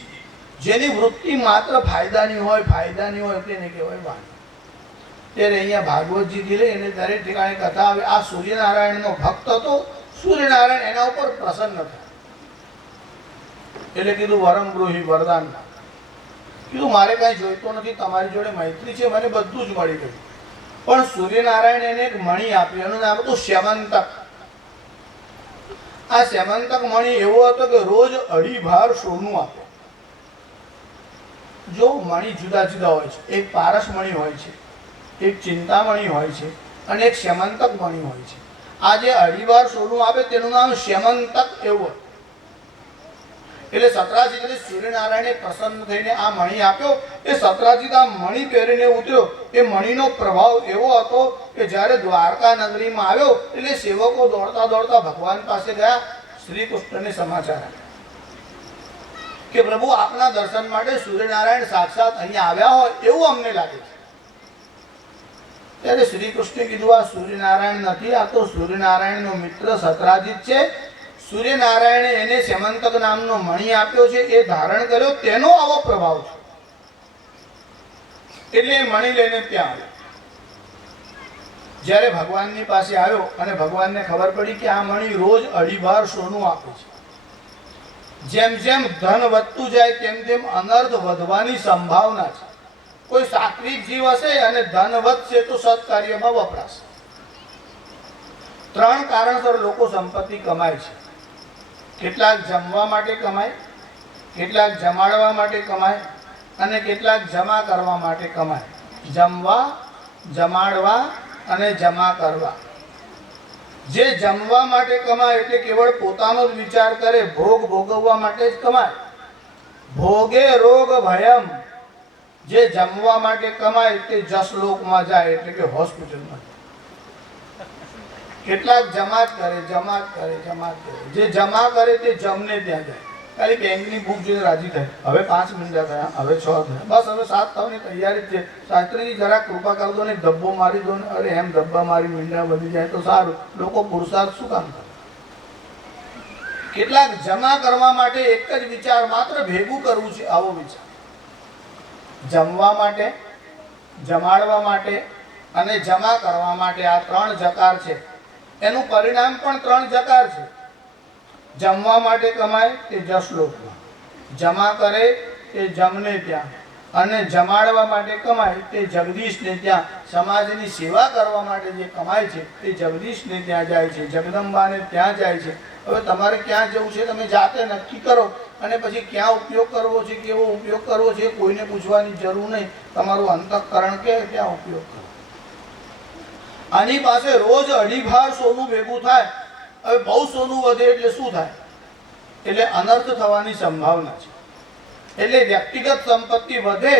જેની વૃત્તિ માત્ર ફાયદાની હોય તેને કહેવાય વાણી. ત્યારે અહીંયા ભાગવતજીથી લઈ એને દરેક ઠેકાણે કથા આવે. આ સૂર્યનારાયણનો ભક્ત હતો. સૂર્યનારાયણ એના ઉપર પ્રસન્ન થાય એટલે કીધું વરમ બ્રૂહી, વરદાન. કીધું મારે કાંઈ જોઈતો નથી, તમારી જોડે મૈત્રી છે, મને બધું જ મળી ગયું. પણ સૂર્યનારાયણ એને એક મણી આપી, એનું નામ હતું શ્યમંતક. આ શ્યમંતક મણી એવો હતો કે રોજ 2.5 ભાર સોનું આપે. જો મણી જુદા જુદા હોય છે. એક પારસ મણી હોય છે, એક ચિંતામણી હોય છે, અને એક શ્યમંતક મણી હોય છે. આ જે 2.5 ભાર સોનું આપે તેનું નામ શ્યમંતક એવું. એટલે સત્રાજીત સૂર્યનારાયણે પ્રસન્ન થઈને આ મણી આપ્યો. એ સત્રાજીત આ મણી પહેરીને ઉતર્યો. એ મણીનો પ્રભાવ એવો હતો કે જ્યારે દ્વારકા નગરીમાં આવ્યો એટલે સેવકો દોડતા દોડતા ભગવાન પાસે ગયા. શ્રી કૃષ્ણને સમાચાર આપ્યા કે પ્રભુ આપના દર્શન માટે સૂર્યનારાયણ સાક્ષાત અહીંયા આવ્યા હોય એવું અમને લાગે છે. ત્યારે શ્રી કૃષ્ણે કીધું આ સૂર્યનારાયણ નથી, આ તો સૂર્યનારાયણનો મિત્ર સત્રાજીત છે. સૂર્યનારાયણે એને શ્યમંતક નામનો મણી આપ્યો છે, એ ધારણ કર્યો, તેનો આવો પ્રભાવ છે. એટલે એ મણી લઈને ત્યાં આવ્યો. જ્યારે ભગવાનની પાસે આવ્યો અને ભગવાનને ખબર પડી કે આ મણી રોજ 2.5 સોનું આપે છે, જેમ જેમ ધન વધતું જાય તેમ તેમ અનર્થ વધવાની સંભાવના છે. કોઈ સાત્વિક જીવ હશે અને ધન વધશે તો સત્કાર્યમાં વપરાશે. 3 કારણસર લોકો સંપત્તિ કમાય છે. કેટલાક જમવા માટે કમાય, કેટલાક જમાડવા માટે કમાય અને કેટલાક જમા કરવા માટે કમાય. જમવા, જમાડવા અને જમા કરવા. જે જમવા માટે કમાય એટલે કેવળ પોતાનો જ વિચાર કરે, ભોગ ભોગવવા માટે જ કમાય. ભોગે રોગ ભયમ. જે જમવા માટે કમાય તે જસલોકમાં જાય એટલે કે હોસ્પિટલમાં. કેટલાક જમાત કરે, જમાત કરે, જમાત કરે. જે જમા કરે તે જમને ત્યાં જાય. ખાલી બેંકની બુક જોઈને રાજી થાય, હવે 5 મિનિટ થયા, હવે 6 થયા, બસ હવે 7 થવાની તૈયારી છે. શાસ્ત્રીજી જરા કૃપા કરી દો ને, ધબ્બો મારી દો ને. અરે એમ ધબ્બા મારી મીંડા વધી જાય તો સારું. લોકો પુરુષાર્થ શું કામ કરે? કેટલાક જમા કરવા માટે એક જ વિચાર, માત્ર ભેગું કરવું છે, આવો વિચાર. જમવા માટે, જમાડવા માટે અને જમા કરવા માટે આ 3 જકાર છે. એનું પરિણામ પણ 3 જકાર છે. જમવા માટે કમાય તે જસલોકમાં, જમા કરે તે જમને ત્યાં, અને જમાડવા માટે કમાય તે જગદીશને ત્યાં. સમાજની સેવા કરવા માટે જે કમાય છે તે જગદીશને ત્યાં જાય છે, જગદંબાને ત્યાં જાય છે. હવે તમારે ક્યાં જવું છે તમે જાતે નક્કી કરો, અને પછી ક્યાં ઉપયોગ કરવો છે, કેવો ઉપયોગ કરવો છે કોઈને પૂછવાની જરૂર નહીં. તમારું અંતઃકરણ કે ત્યાં ઉપયોગ કરો. આની પાસે રોજ 2.5 સોનું ભેગું થાય. હવે બહુ સોનું વધે એટલે શું થાય? એટલે અનર્થ થવાની સંભાવના છે. એટલે વ્યક્તિગત સંપત્તિ વધે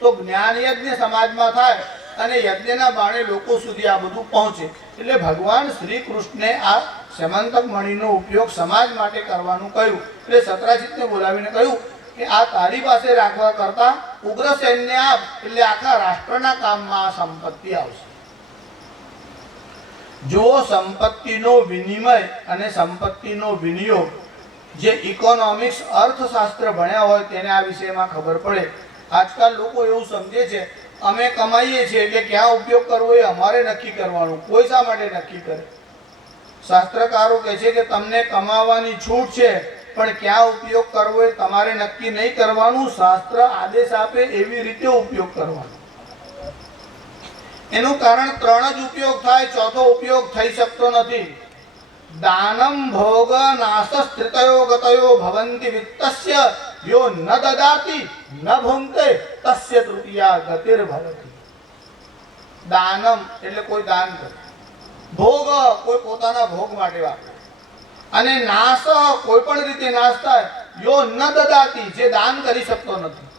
તો જ્ઞાન યજ્ઞ સમાજમાં થાય અને યજ્ઞના બાણે લોકો સુધી આ બધું પહોંચે. એટલે ભગવાન શ્રી કૃષ્ણે આ સમંતક મણીનો ઉપયોગ સમાજ માટે કરવાનું કહ્યું. એટલે સત્રાજીતને બોલાવીને કહ્યું કે આ તારી પાસે રાખવા કરતા ઉગ્રસેનને આપ, એટલે આખા રાષ્ટ્રના કામમાં આ સંપત્તિ આવશે. જો સંપત્તિનો વિનિમય અને સંપત્તિનો વિનિયોગ, જે ઇકોનોમિક્સ અર્થશાસ્ત્ર ભણ્યા હોય તેને આ વિષયમાં ખબર પડે. આજકાલ લોકો એવું સમજે છે અમે કમાઈએ છીએ એટલે ક્યાં ઉપયોગ કરવો એ અમારે નક્કી કરવાનું. કોઈ શા માટે નક્કી કરે? શાસ્ત્રકારો કહે છે કે તમને કમાવાની છૂટ છે, પણ ક્યાં ઉપયોગ કરવો એ તમારે નક્કી નહીં કરવાનું. શાસ્ત્ર આદેશ આપે એવી રીતે ઉપયોગ કરવાનો. એનું કારણ 3 જ ઉપયોગ થાય, ચોથો ઉપયોગ થઈ શકતો નથી. દાનમ ભોગ નાસસ્ત્રિતયો ગતયો ભવંતિ વિત્તસ્ય યો ન દદાતિ ન ભુંક્તે તસ્ય તૃતીયા ગતિર્ભવતિ. દાનમ એટલે કોઈ દાન કરે, ભોગ કોઈ પોતાના ભોગ માટે વાપરે, અને નાશ કોઈ પણ રીતે નાશ થાય. યો ન દદાતિ જે દાન કરી શકતો નથી,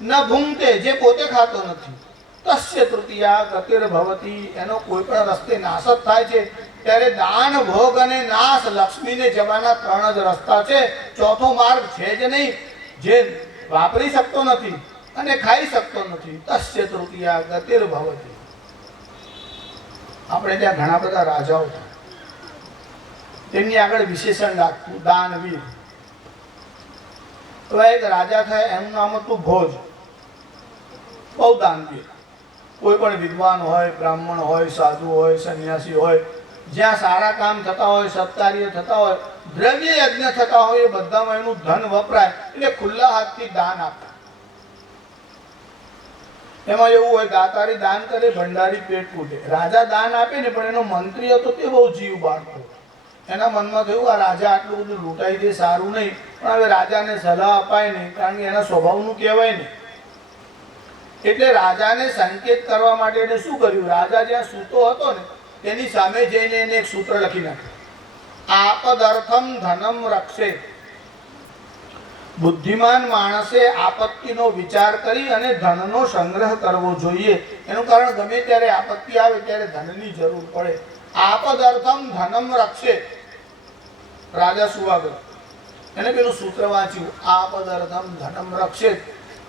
ન ભુંક્તે જે પોતે ખાતો નથી, તસ્ય તૃતીયા ગતિર્ભવતિ એનો કોઈ પણ રસ્તે નાશ જ થાય છે. ત્યારે દાન, ભોગ અને નાશ, લક્ષ્મીને જવાના 3 જ રસ્તા છે. ચોથો માર્ગ છે જ નહીં. જે વાપરી શકતો નથી અને ખાઈ શકતો નથી, તસ્ય તૃતીયા ગતિર્ભવતિ. આપણે ત્યાં ઘણા બધા રાજાઓ હતા, તેમની આગળ વિશેષણ લાગતું દાનવીર. તો એક રાજા થાય, એનું નામ હતું ભોજ. બહુ દાનવીર. કોઈ પણ વિદ્વાન હોય, બ્રાહ્મણ હોય, સાધુ હોય, સંન્યાસી હોય, જ્યાં સારા કામ થતા હોય, સત્કાર્ય થતા હોય, દ્રવ્ય યજ્ઞ થતા હોય, એ બધામાં એનું ધન વપરાય. એટલે ખુલ્લા હાથથી દાન આપતા. એમાં એવું હોય, દાતારી દાન કરે, ભંડારી પેટ ફૂટે. રાજા દાન આપે ને, પણ એનો મંત્રી હતો તે બહુ જીવ બાળતો. એના મનમાં થયું આ રાજા આટલું બધું લૂંટાઈ દે સારું નહીં, પણ હવે રાજાને સલાહ અપાય નહીં, કારણ કે એના સ્વભાવનું કહેવાય નહીં. એટલે રાજાને સંકેત કરવા માટે એને શું કર્યું? રાજા જ્યાં સૂતો હતો ને તેની સામે જઈને એને એક સૂત્ર લખી નાખ્યું, આપદર્થમ ધનમ રક્ષે. બુદ્ધિમાન માણસે આપત્તિનો વિચાર કરી અને ધનનો સંગ્રહ કરવો જોઈએ. એનું કારણ ગમે ત્યારે આપત્તિ આવે ત્યારે ધનની જરૂર પડે. આપદર્થમ ધનમ રક્ષે. રાજા સુવા ગયો, એને પેલું સૂત્ર વાંચ્યું, આપદર્થમ ધનમ રક્ષે.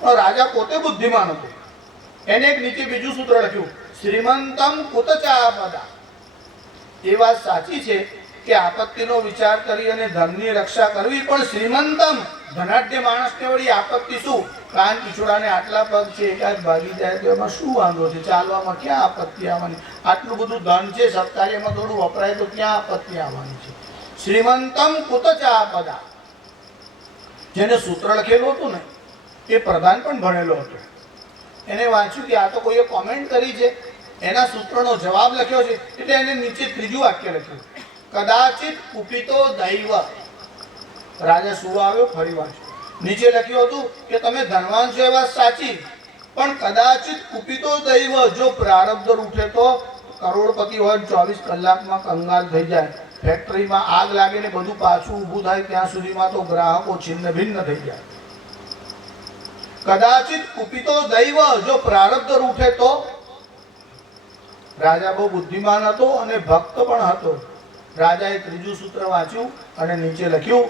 પણ રાજા પોતે બુદ્ધિમાન હતો. એને એક નીચે બીજું સૂત્ર લખ્યું, શ્રીમંતમ કુતચાપદા. એ વાત સાચી છે કે આપત્તિનો વિચાર કરી અને ધનની રક્ષા કરવી, પણ શ્રીમંતમ ધનાઢ્ય માણસને વળી આપત્તિ શું? કાન પીછોડાને આટલા પગ છે, એકાદ ભાગી જાય તો એમાં શું વાંધો છે? ચાલવામાં ક્યાં આપત્તિ આવવાની? આટલું બધું ધન છે, સત્કાર્યમાં થોડું વપરાય તો ક્યાં આપત્તિ આવવાની છે? શ્રીમંતમ કુત ચાપદા, જેને સૂત્ર લખેલું હતું ને એ પ્રધાન પણ ભણેલો હતો. એને વાંચ્યું કે આ તો કોઈએ કોમેન્ટ કરી છે, એના સૂત્રનો જવાબ લખ્યો છે, એટલે એને નીચે ત્રીજું વાક્ય લખ્યું, કદાચિત કુપિતો દૈવ. રાજા સુવા આવ્યો, ફરી વાંચ્યું. નીચે લખ્યું હતું કે તમે ધનવાન છો એ વાત સાચી, પણ કદાચિત કુપિતો દૈવ, જો પ્રારબ્ધ રૂઠે તો કરોડપતિ હોય 24 કલાકમાં કંગાલ થઈ જાય, ફેક્ટરીમાં આગ લાગે ને બધું પાછું ઊભું થાય ત્યાં સુધીમાં તો ગ્રાહકો છિન્ન ભિન્ન થઈ જાય. કદાચિત કુપિતો દૈવ, જો પ્રારબ્ધ રૂઠે તો. રાજા બહુ બુદ્ધિમાન હતો અને ભક્ત પણ હતો. રાજાએ ત્રીજું સૂત્ર વાંચ્યું અને નીચે લખ્યું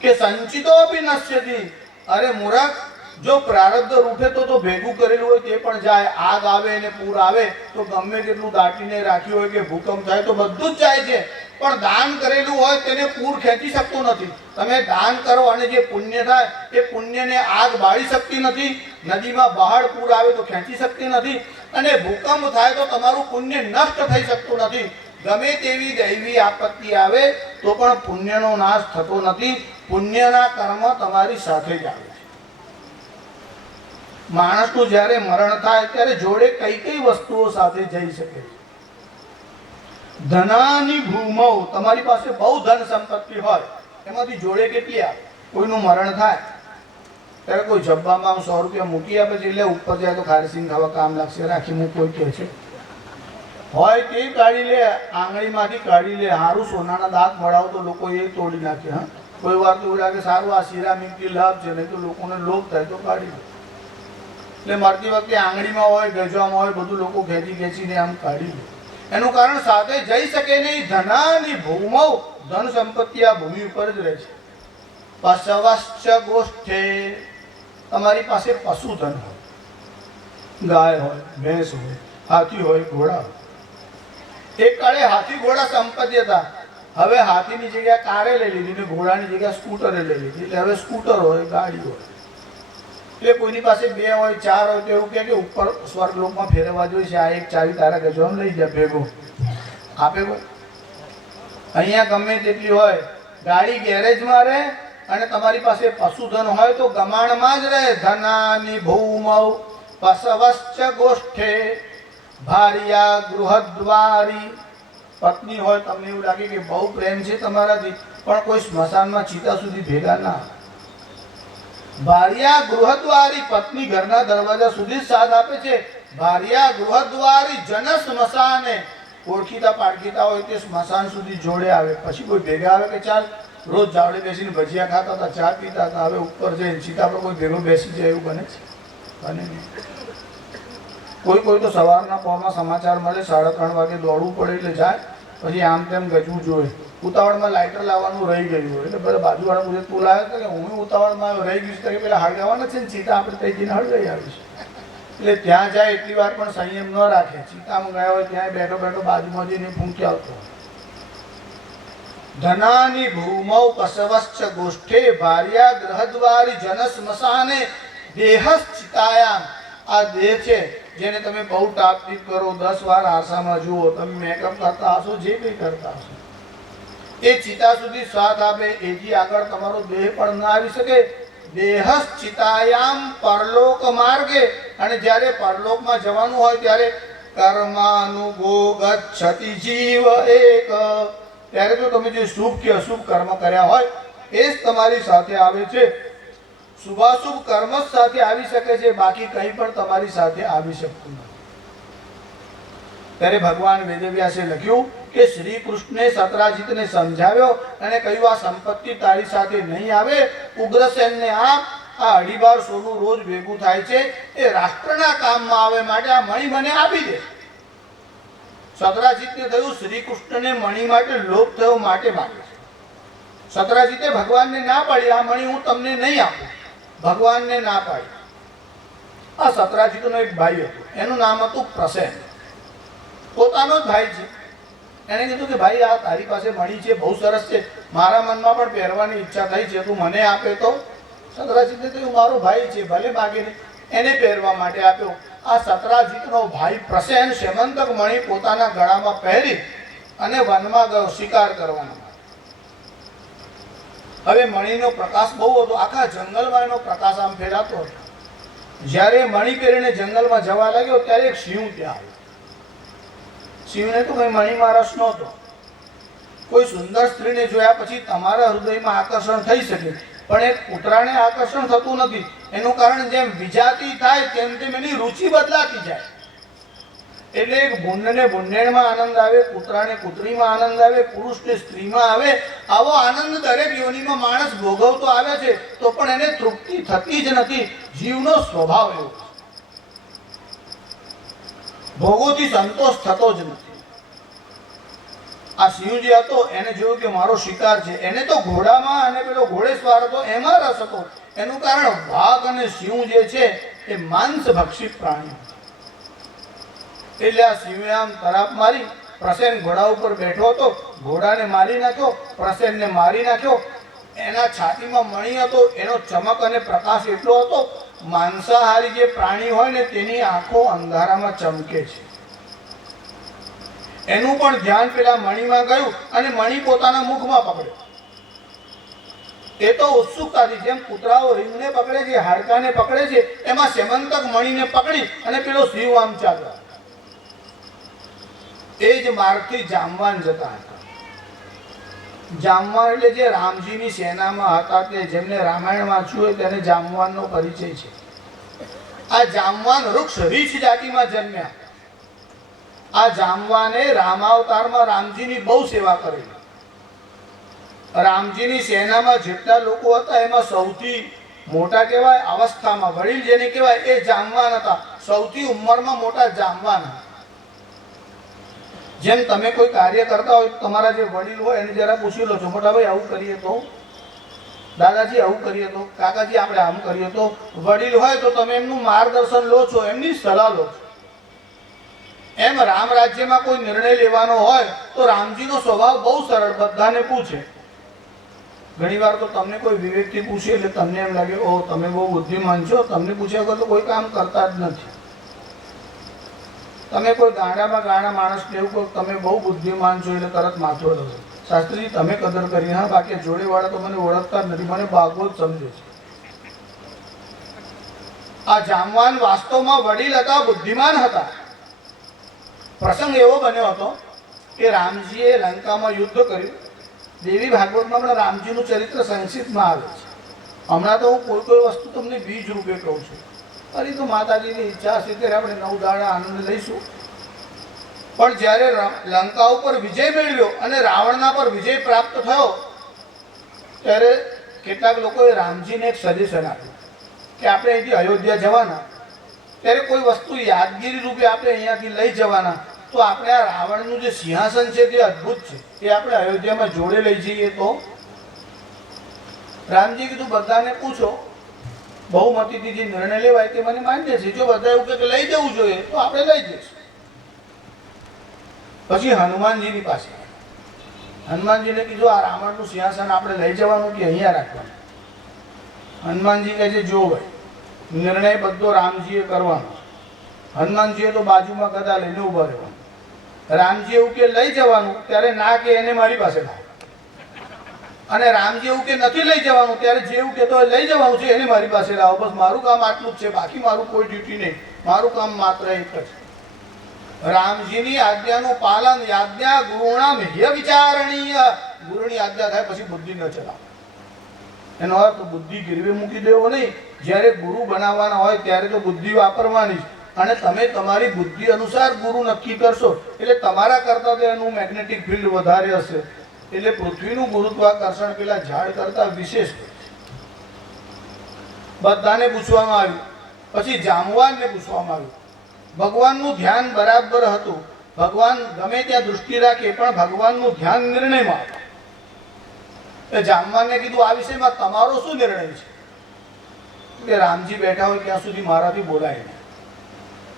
કે સંચિતો અભી નશ્યતિ. અરે મૂર્ખ, જો પ્રારબ્ધ રૂઠે તો ભેગું કરેલું હોય તે પણ જાય. આગ આવે અને પૂર આવે તો ગમે તેટલું દાટીને રાખ્યું હોય કે ભૂકંપ થાય તો બધું જ જાય છે, પણ દાન કરેલું હોય તેને પૂર ખેંચી શકતું નથી. તમે દાન કરો અને જે પુણ્ય થાય એ પુણ્યને આગ બાળી શકતી નથી, નદીમાં બહાડ પૂર આવે તો ખેંચી શકતી નથી, અને ભૂકંપ થાય તો તમારું પુણ્ય નષ્ટ થઈ શકતું નથી. ગમે તેવી દૈવી આપત્તિ આવે તો પણ પુણ્યનો નાશ થતો નથી. પુણ્યના કર્મ તમારી સાથે જ આવે છે. માણસનું જ્યારે મરણ થાય ત્યારે જોડે કઈ કઈ વસ્તુઓ સાથે જઈ શકે? ધનાની ભૂમૌ, તમારી પાસે બહુ ધન સંપત્તિ હોય, એમાંથી જોડે કેટલી આવે? કોઈનું મરણ થાય ત્યારે કોઈ જબ્બામાં 100 રૂપિયા મૂકી આપે છે, એટલે ઉપર જાય તો ખારસીન ખાવા કામ લાગશે, રાખી મૂક કોઈ કહે છે. હોય તે કાઢી લે, આંગળીમાંથી કાઢી લે. સારું સોનાના દાંત મળાવો તો લોકો એ તોડી નાખે. હા, કોઈ વાર તો એવું લાગે સારું આ સિરામિકથી લાભ છે, નહીં તો લોકોને લોભ થાય તો કાઢી લે. એટલે મરતી વખતે આંગળીમાં હોય, ગજવામાં હોય, બધું લોકો ખેંચી ખેંચીને આમ કાઢી લે. એનું કારણ સાથે જઈ શકે નહીં. ધનાની ભૂમૌ, ધન સંપત્તિ આ ભૂમિ ઉપર જ રહે છે. પશવશ્ચ ગોષ્ઠે, તમારી પાસે પશુધન હોય, ગાય હોય, ભેંસ હોય, હાથી હોય, ઘોડા હોય. એક કાળે હાથી ઘોડા સંપત્તિ હતા. હવે હાથીની જગ્યા કારે લઈ લીધી ને ઘોડાની જગ્યા સ્કૂટરે લઈ લીધી. એટલે હવે સ્કૂટર હોય, ગાડી હોય. એટલે કોઈની પાસે 2 હોય, 4 હોય તો એવું કે ઉપર સ્વર્ગલોકમાં ફેરવવા જોઈએ છે, આ એક ચાવી તારા ગજવામાં લઈ જા ભેગો આપે. કોઈ અહીંયા ગમે તેટલી હોય, ગાડી ગેરેજમાં રહે અને તમારી પાસે પશુધન હોય તો ગમાણમાં જ રહે. ધનાની ભૂમૌ પશવશ્ચ ગોષ્ઠે ભાર્યા ગૃહદ્વારી. પત્ની હોય, તમને એવું લાગે કે બહુ પ્રેમ છે તમારાથી, પણ કોઈ સ્મશાનમાં ચિતા સુધી ભેગા ના. ભાર્યા ગૃહદ્વારી, પત્ની ઘરના દરવાજા સુધી સાથ આપે છે. ભાર્યા ગૃહદ્વારી જન સ્મશાને, ઓળખીતા પાડકીતા હોય તે સ્મશાન સુધી જોડે આવે. પછી કોઈ ભેગા આવે કે ચાલ રોજ જાવડે બેસીને ભજીયા ખાતા હતા, ચા પીતા હતા, હવે ઉપર જઈને ચિતા પર કોઈ ભેગો બેસી જાય એવું બને છે? બને નહીં. કોઈ તો સવારના પોરમાં સમાચાર મળે, 3:30 વાગે દોડવું પડે એટલે જાય, પછી આમ તેમ ગજવું જોઈએ. ઉતાવળમાં લાઇટર લાવવાનું રહી ગયું હોય એટલે બધા બાજુવાળા પૂછે તું લાવ્યો તો કે હું ઉતાવળમાં આવ્યો, રહી ગયું છે, પેલા હળગાવાના છે ને ચિતા આપણે કઈ જઈને હળગાઈ આવીશું. એટલે ત્યાં જાય એટલી વાર પણ સંયમ ન રાખે. ચિતામાં ગયા હોય ત્યાં બેઠો બેઠો બાજુમાં જઈને ફૂંકી આવતો. ધનાની ભૂમૌ પશવશ્ચ ગોષ્ઠે ભાર્યા ગ્રહદ્વારી જન સ્મશાને દેહશ્ચિતાયામ. આ દેહ છે જેને તમે બહુ ટાપટીપ કરો, 10 વાર આશામાં જુઓ, તમે મેકઅપ કરતા હશો, જે કંઈ કરતા હશો, એ ચિતા સુધી સાથ આપે. એથી આગળ તમારો દેહ પણ ના આવી શકે. દેહશ્ચિતાયામ પરલોક માર્ગે, અને જ્યારે પરલોકમાં જવાનું હોય ત્યારે કર્માનુગો ગચ્છતિ જીવ એક. ત્યારે તો તમે જે શુભ કે અશુભ કર્મ કર્યા હોય એ જ તમારી સાથે આવે છે. શુભાશુભ કર્મ જ સાથે આવી શકે છે, બાકી કંઈ પણ તમારી સાથે આવી શકતું નથી. ત્યારે ભગવાન વેદવ્યાસે લખ્યું કે શ્રી કૃષ્ણે સતરાજીતને સમજાવ્યો અને કહ્યું આ સંપત્તિ તારી સાથે નહીં આવે. ઉગ્રસેનને આ 2.5 બાર સોનું રોજ ભેગું થાય છે, એ રાષ્ટ્રના કામમાં આવે, માટે આ મણી મને આપી દે. સતરાજીતને થયું શ્રી કૃષ્ણને મણી માટે લોભ થયો, માટે માગે છે. સતરાજીતે ભગવાનને ના પાડી, આ મણી હું તમને નહીં આપું. ભગવાનને ના પાડી. આ સતરાજીતનો એક ભાઈ હતો, એનું નામ હતું પ્રસેન. પોતાનો જ ભાઈ છે. એને કીધું કે ભાઈ આ તારી પાસે મળી છે, બહુ સરસ છે, મારા મનમાં પણ પહેરવાની ઈચ્છા થઈ છે, તું મને આપે તો સતરાજીતને તો મારો ભાઈ છે, ભલે માગીને એને પહેરવા માટે આપ્યો. આ સતરાજીતનો ભાઈ પ્રસેન સેમંતક મણિ પોતાના ગળામાં પહેરી અને વનમાં ગયો શિકાર કરવાનો. હવે મણિનો પ્રકાશ બહુ હતો, આખા જંગલમાં એનો પ્રકાશ આમ ફેલાતો હતો. જ્યારે મણિ પહેરીને જંગલમાં જવા લાગ્યો ત્યારે એક સિંહ ત્યાં આવ્યો. સિંહને તો કઈ મણિમાં રસ નહોતો. કોઈ સુંદર સ્ત્રીને જોયા પછી તમારા હૃદયમાં આકર્ષણ થઈ શકે, પણ એક કૂતરાને આકર્ષણ થતું નથી. એનું કારણ જેમ વિજાતી થાય તેમ તેમ એની રુચિ બદલાતી જાય. એટલે એક ભૂંડને ભૂંડેણમાં આનંદ આવે, કૂતરાને કૂતરીમાં આનંદ આવે, પુરુષને સ્ત્રીમાં આવે. આવો આનંદ દરેક યોનિમાં માણસ ભોગવતો આવે છે, તો પણ એને તૃપ્તિ થતી જ નથી. જીવનો સ્વભાવ એવો, ભોગોથી સંતોષ થતો જ નથી. આ સિંહ જે હતો એને જોયું કે મારો શિકાર છે. એને તો ઘોડામાં અને પેલો ઘોડેસવાર હતો એમાં રસ હતો. એનું કારણ વાઘ અને સિંહ જે છે એ માંસભક્ષી પ્રાણી. એટલે આ સિંહે આમ તરાપ મારી. પ્રસેન ઘોડા ઉપર બેઠો હતો, ઘોડાને મારી નાખ્યો, પ્રસેનને મારી નાખ્યો. એના છાતીમાં મણિ હતો, એનો ચમક અને પ્રકાશ એટલો હતો, માંસાહારી જે પ્રાણી હોય ને તેની આંખો અંધારામાં ચમકે છે. એનું પણ ધ્યાન પેલા મણિમાં ગયું અને મણિ પોતાના મુખમાં પકડ્યો. એ તો ઉત્સુકતાથી, જેમ કૂતરાઓ રીંગને પકડે છે, હાડકાને પકડે છે, એમાં સેમંતક મણિને પકડી અને પેલો સિંહ આમ ચાલ્યો. એ જ માર્ગથી જામવાન જતા હતા. જામવાન એટલે જે રામજીની સેનામાં હતા, તે જેમને રામાયણ વાંચ્યું હોય તેને જામવાનનો પરિચય છે. આ જામવાન વૃક્ષ રીછ જાતિમાં જન્મ્યા. આ જામવાને રામાવતારમાં રામજીની બહુ સેવા કરી. રામજીની સેનામાં જેટલા લોકો હતા એમાં સૌથી મોટા કહેવાય, અવસ્થામાં વડીલ જેને કહેવાય એ જામવાન હતા. સૌથી ઉંમરમાં મોટા જામવાન હતા. જેમ તમે કોઈ કાર્ય કરતા હોય તો તમારા જે વડીલ હોય એને જરા પૂછી લો છો, મોટા ભાઈ આવું કરીએ તો, દાદાજી આવું કરીએ તો, કાકાજી આપણે આમ કરીએ તો. વડીલ હોય તો તમે એમનું માર્ગદર્શન લો છો, એમની સલાહ લો છો. એમ રામ રાજ્યમાં કોઈ નિર્ણય લેવાનો હોય તો રામજીનો સ્વભાવ બહુ સરળ, બધાને પૂછે. ઘણી વાર તો તમને કોઈ વિવેકથી પૂછે એટલે તમને એમ લાગે ઓ તમે બહુ બુદ્ધિમાન છો, તમને પૂછ્યા વગર તો કોઈ કામ કરતા જ નથી. તમે કોઈ ગાંડા માણસને એવું કહો તમે બહુ બુદ્ધિમાન છો એટલે તરત માથો ડરે. શાસ્ત્રીજી તમે કદર કરી, હા બાકી જોડેવાળા તો મને ઓળખતા જ નથી, મને ભાગવત સમજે છે. આ જામવાન વાસ્તવમાં વડીલ હતા, બુદ્ધિમાન હતા. પ્રસંગ એવો બન્યો હતો કે રામજીએ લંકામાં યુદ્ધ કર્યું. દેવી ભાગવતમાં પણ રામજીનું ચરિત્ર સંક્ષિપ્તમાં આવે છે. હમણાં તો હું કોઈ વસ્તુ તમને બીજ રૂપે કહું છું. અરે તો માતાજીની ઈચ્છા હશે ત્યારે આપણે 9 દાડા આનંદ લઈશું. પણ જ્યારે લંકા ઉપર વિજય મેળવ્યો અને રાવણના પર વિજય પ્રાપ્ત થયો ત્યારે કેટલાક લોકોએ રામજીને એક સજેશન આપ્યું કે આપણે અહીંથી અયોધ્યા જવાના, ત્યારે કોઈ વસ્તુ યાદગીરી રૂપે આપણે અહીંયાથી લઈ જવાના, તો આપણે આ રાવણનું જે સિંહાસન છે તે અદ્ભુત છે, એ આપણે અયોધ્યામાં જોડે લઈ જઈએ તો. રામજી કીધું બધાને પૂછો, બહુમતીથી જે નિર્ણય લેવાય તે મને માન્ય છે. જો બધા એવું કે લઈ જવું જોઈએ તો આપણે લઈ જઈશું. પછી હનુમાનજીની પાસે, હનુમાનજીને કીધું આ રાવણનું સિંહાસન આપણે લઈ જવાનું કે અહીંયા રાખવાનું? હનુમાનજી કહે છે જો ભાઈ નિર્ણય બધો રામજીએ કરવાનો. હનુમાનજીએ તો બાજુમાં ગદા લઈને ઉભા રહેવાનું. રામજી એવું કે લઈ જવાનું ત્યારે ના કે એને મારી પાસે લાવો, અને રામજી એવું કે નથી લઈ જવાનું ત્યારે જેવું કહેતો હોય લઈ જવાનું છે એને મારી પાસે લાવો. બસ મારું કામ આટલું જ છે, બાકી મારું કોઈ ડ્યુટી નહીં. મારું કામ માત્ર એક જ, રામજીની આજ્ઞાનું પાલન. આજ્ઞા ગુરુણામ હ્ય વિચારણીય. ગુરુની આજ્ઞા થાય પછી બુદ્ધિ ન ચલાવો. એનો અર્થ બુદ્ધિ ગીરવે મૂકી દેવો નહીં. જ્યારે ગુરુ બનાવવાના હોય ત્યારે તો બુદ્ધિ વાપરવાની જ. અને તમે તમારી બુદ્ધિ અનુસાર ગુરુ નક્કી કરશો એટલે તમારા કરતાં તો એનું મેગ્નેટિક ફિલ્ડ વધારે હશે. એટલે પૃથ્વીનું ગુરુત્વાકર્ષણ પેલા ઝાડ કરતા વિશેષ. બધાને પૂછવામાં આવ્યું. પછી જામવાનને પૂછવામાં આવ્યું. ભગવાનનું ધ્યાન બરાબર હતું. ભગવાન ગમે ત્યાં દૃષ્ટિ રાખે પણ ભગવાનનું ધ્યાન નિર્ણયમાં હતું. એ જામવાનને કીધું આ વિષયમાં તમારો શું નિર્ણય છે? કે રામજી બેઠા હોય ત્યાં સુધી મારાથી બોલાય નહીં.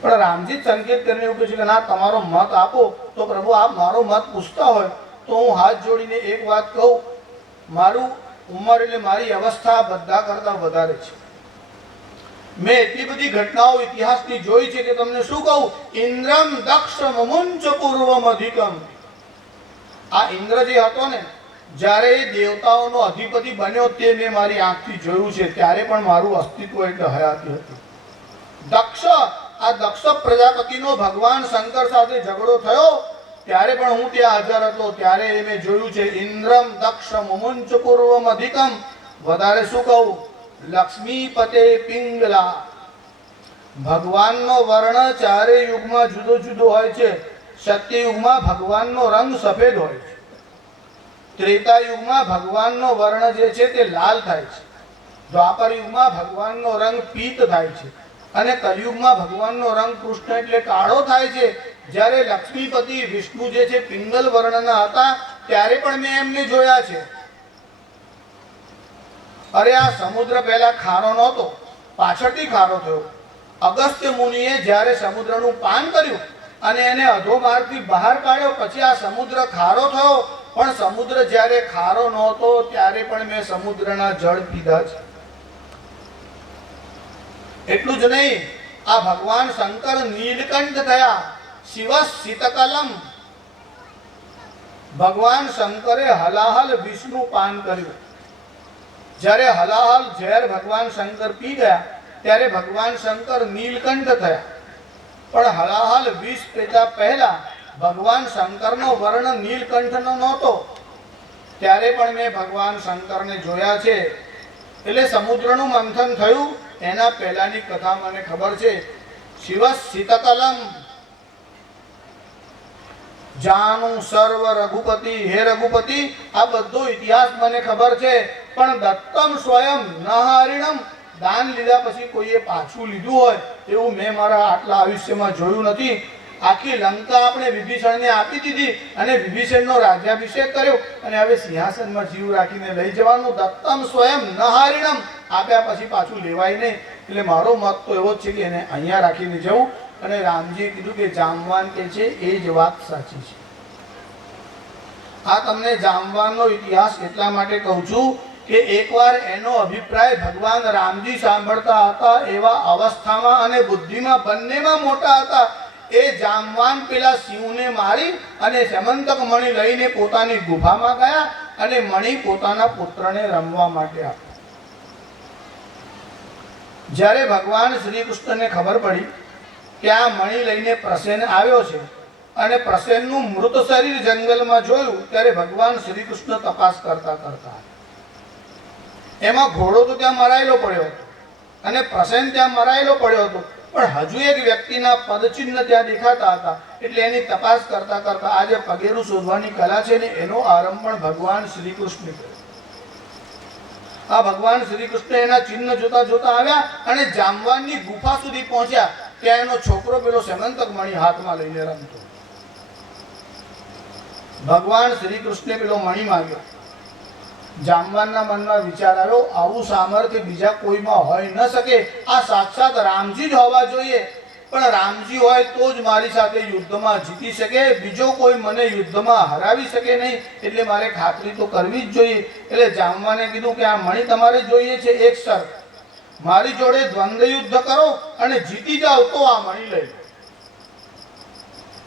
પણ રામજી સંકેત કરીને એવું કહે છે કે ના તમારો મત આપો. તો પ્રભુ આપ મારો મત પૂછતા હોય તો હું હાથ જોડીને એક વાત કહું, મારું ઉંમર એટલે મારી અવસ્થા બધા કરતા વધારે છે. મેં એટલી બધી ઘટનાઓ ઇતિહાસની જોઈ છે કે તમને શું કહું. ઇન્દ્રમ દક્ષ મમુંચ પૂર્વમ અધિકમ. આ ઇન્દ્ર જે હતો ને, જ્યારે એ દેવતાઓનો અધિપતિ બન્યો તે મેં મારી આંખથી જોયું છે. ત્યારે પણ મારું અસ્તિત્વ એટલે હયાતી હતું. દક્ષ, આ દક્ષ પ્રજાપતિનો ભગવાન શંકર સાથે ઝઘડો થયો ત્યારે પણ હું ત્યાં હાજર હતો. ત્યારે મેં જોયું છે. ઇન્દ્રમ દક્ષ મમુંચ પૂર્વમ અધિકમ. વધારે શું કહું. લક્ષ્મીપતે પિંગલા. ભગવાનનો વર્ણ ચારે યુગમાં જુદો જુદો હોય છે. સત્યયુગમાં ભગવાનનો રંગ સફેદ હોય છે. ત્રેતા યુગમાં ભગવાનનો વર્ણ જે છે તે લાલ થાય છે. દ્વાપર યુગમાં ભગવાનનો રંગ પીત થાય છે અને કલયુગમાં ભગવાનનો રંગ કૃષ્ણ એટલે કાળો થાય છે. જ્યારે લક્ષ્મીપતિ વિષ્ણુ જે છે પિંગલ વર્ણના હતા ત્યારે પણ મેં એમને જોયા છે. અરે આ સમુદ્ર પહેલા ખારો નહોતો, પાછળથી ખારો થયો. અગસ્ત્ય મુનિએ જ્યારે સમુદ્રનું પાન કર્યું અને એને અધોમાર્ગથી બહાર કાઢ્યો, પછી આ સમુદ્ર ખારો થયો. પણ સમુદ્ર જ્યારે ખારો નહોતો ત્યારે પણ મેં સમુદ્રના જળ પીધા છે. એટલું જ નહીં, આ ભગવાન શંકર નીલકંઠ થયા. શિવ શીતકલમ. ભગવાન શંકરે હલાહલ વિષનું પાન કર્યું. જ્યારે હલાહલ ઝેર ભગવાન શંકર પી ગયા ત્યારે ભગવાન શંકર નીલકંઠ થયા. પણ હલાહલ વિષ પીતા પહેલા ભગવાન શંકરનો વર્ણ નીલકંઠનો નહોતો. ત્યારે પણ મેં ભગવાન શંકરને જોયા છે. એટલે સમુદ્રનું મંથન થયું એના પહેલાની કથા મને ખબર છે. શિવ શીતકલમ. જાનું સર્વ રઘુપતિ. હે રઘુપતિ, આ બધો ઇતિહાસ મને ખબર છે. પણ દત્તમ સ્વયં ન હરિણમ. દાન લીધા પછી કોઈએ પાછું લીધું હોય એવું મેં મારા આટલા આયુષ્યમાં જોયું નથી. આખી લંકા આપણે વિભીષણને આપી દીધી અને વિભીષણનો રાજ્યાભિષેક કર્યો અને હવે સિંહાસનમાં જીવ રાખીને લઈ જવાનું. દત્તમ સ્વયં ન હરિણમ. આપ્યા પછી પાછું લેવાય નહીં. એટલે મારો મત તો એવો જ છે કે એને અહીંયા રાખીને જવું. અને રામજીએ કીધું કે જામવાન કે છે એ જ વાત સાચી છે. આ તમને જામવાનનો ઇતિહાસ એટલા માટે કહું છું કે એકવાર એનો અભિપ્રાય ભગવાન રામજી સાંભળતા હતા. એવા અવસ્થામાં અને બુદ્ધિમાં બંનેમાં મોટા હતા. એ જામવાન પેલા સિંહને મારી અને સમંતક મણિ લઈને પોતાની ગુફામાં ગયા અને મણિ પોતાના પુત્રને રમવા માટે આપ્યો. જ્યારે ભગવાન શ્રી કૃષ્ણને ખબર પડી કે આ મણિ લઈને પ્રસેન આવ્યો છે અને પ્રસેનનું મૃત શરીર જંગલમાં જોયું ત્યારે ભગવાન શ્રી કૃષ્ણ તપાસ કરતા કરતા એમાં ઘોડો તો ત્યાં મરાયેલો પડ્યો હતો અને પ્રસેન ત્યાં મરાયેલો પડ્યો હતો. પણ હજુ એક વ્યક્તિના પદચિહ્ન ત્યાં દેખાતા હતા. એટલે એની તપાસ કરતા કરતા આ જે પગેરું શોધવાની કલા છે ને એનો આરંભ પણ ભગવાન શ્રી કૃષ્ણ કર્યો. આ ભગવાન શ્રી કૃષ્ણ એના ચિહ્ન જોતા જોતા આવ્યા અને જામવાનની ગુફા સુધી પહોંચ્યા. ત્યાં એનો છોકરો પેલો સમંતક મણિ હાથમાં લઈને રમતો. ભગવાન શ્રી કૃષ્ણે પેલો મણિ માંગ્યો. જામવાનના મનમાં વિચાર આવ્યો, આવું સામર્થ્ય બીજા કોઈમાં હોઈ ન શકે. આ સાક્ષાત રામજી જ હોવા જોઈએ. પણ રામજી હોય તો જ મારી સાથે યુદ્ધમાં જીતી શકે. બીજો કોઈ મને યુદ્ધમાં હરાવી શકે નહીં. એટલે મારે ખાતરી તો કરવી જ જોઈએ. એટલે જામવાને કીધું કે આ મણિ તમારે જોઈએ છે. એક શરત, મારી જોડે દ્વંદ્વ યુદ્ધ કરો અને જીતી જાઓ તો આ મણિ લઈ.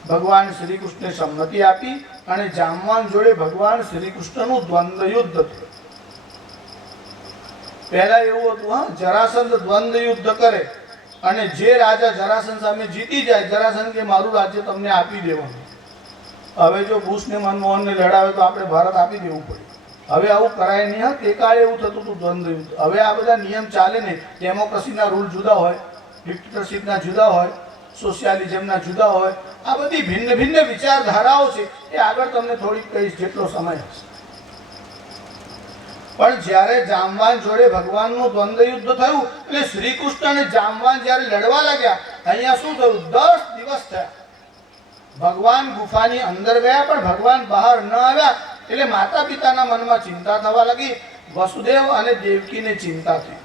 ભગવાન શ્રી કૃષ્ણે સંમતિ આપી અને જામવાન જોડે ભગવાન શ્રી કૃષ્ણનું દ્વંદ્વ યુદ્ધ થયું. પહેલા એવું હતું, હા, જરાસંધ દ્વંદ્વ યુદ્ધ કરે અને જે રાજા જરાસંધ સામે જીતી જાય, જરાસંધ કે મારું રાજ્ય તમને આપી દેવાનું. હવે જો બુશને મનમોહનને લડાવે તો આપણે ભારત આપી દેવું પડે. હવે આવું કરાય નહીં. હા, તે કાળે એવું થતું હતું દ્વંદ્વ યુદ્ધ. હવે આ બધા નિયમ ચાલે નહીં. ડેમોક્રેસીના રૂલ જુદા હોય, ડિક્ટેટરશીપના જુદા હોય, સોશિયાલિઝમના જુદા હોય. આ બધી ભિન્ન ભિન્ન વિચારધારાઓ છે. એ આગળ તમને થોડીક કહીશ જેટલો સમય હશે. પણ જ્યારે જામવાન જોડે ભગવાનનું દ્વંદ્વ યુદ્ધ થયું એટલે શ્રી કૃષ્ણ અને જામવાન જ્યારે લડવા લાગ્યા, અહીંયા શું થયું, 10 દિવસ થયા. ભગવાન ગુફાની અંદર ગયા પણ ભગવાન બહાર ન આવ્યા. એટલે માતા પિતાના મનમાં ચિંતા થવા લાગી. વસુદેવ અને દેવકીને ચિંતા થઈ.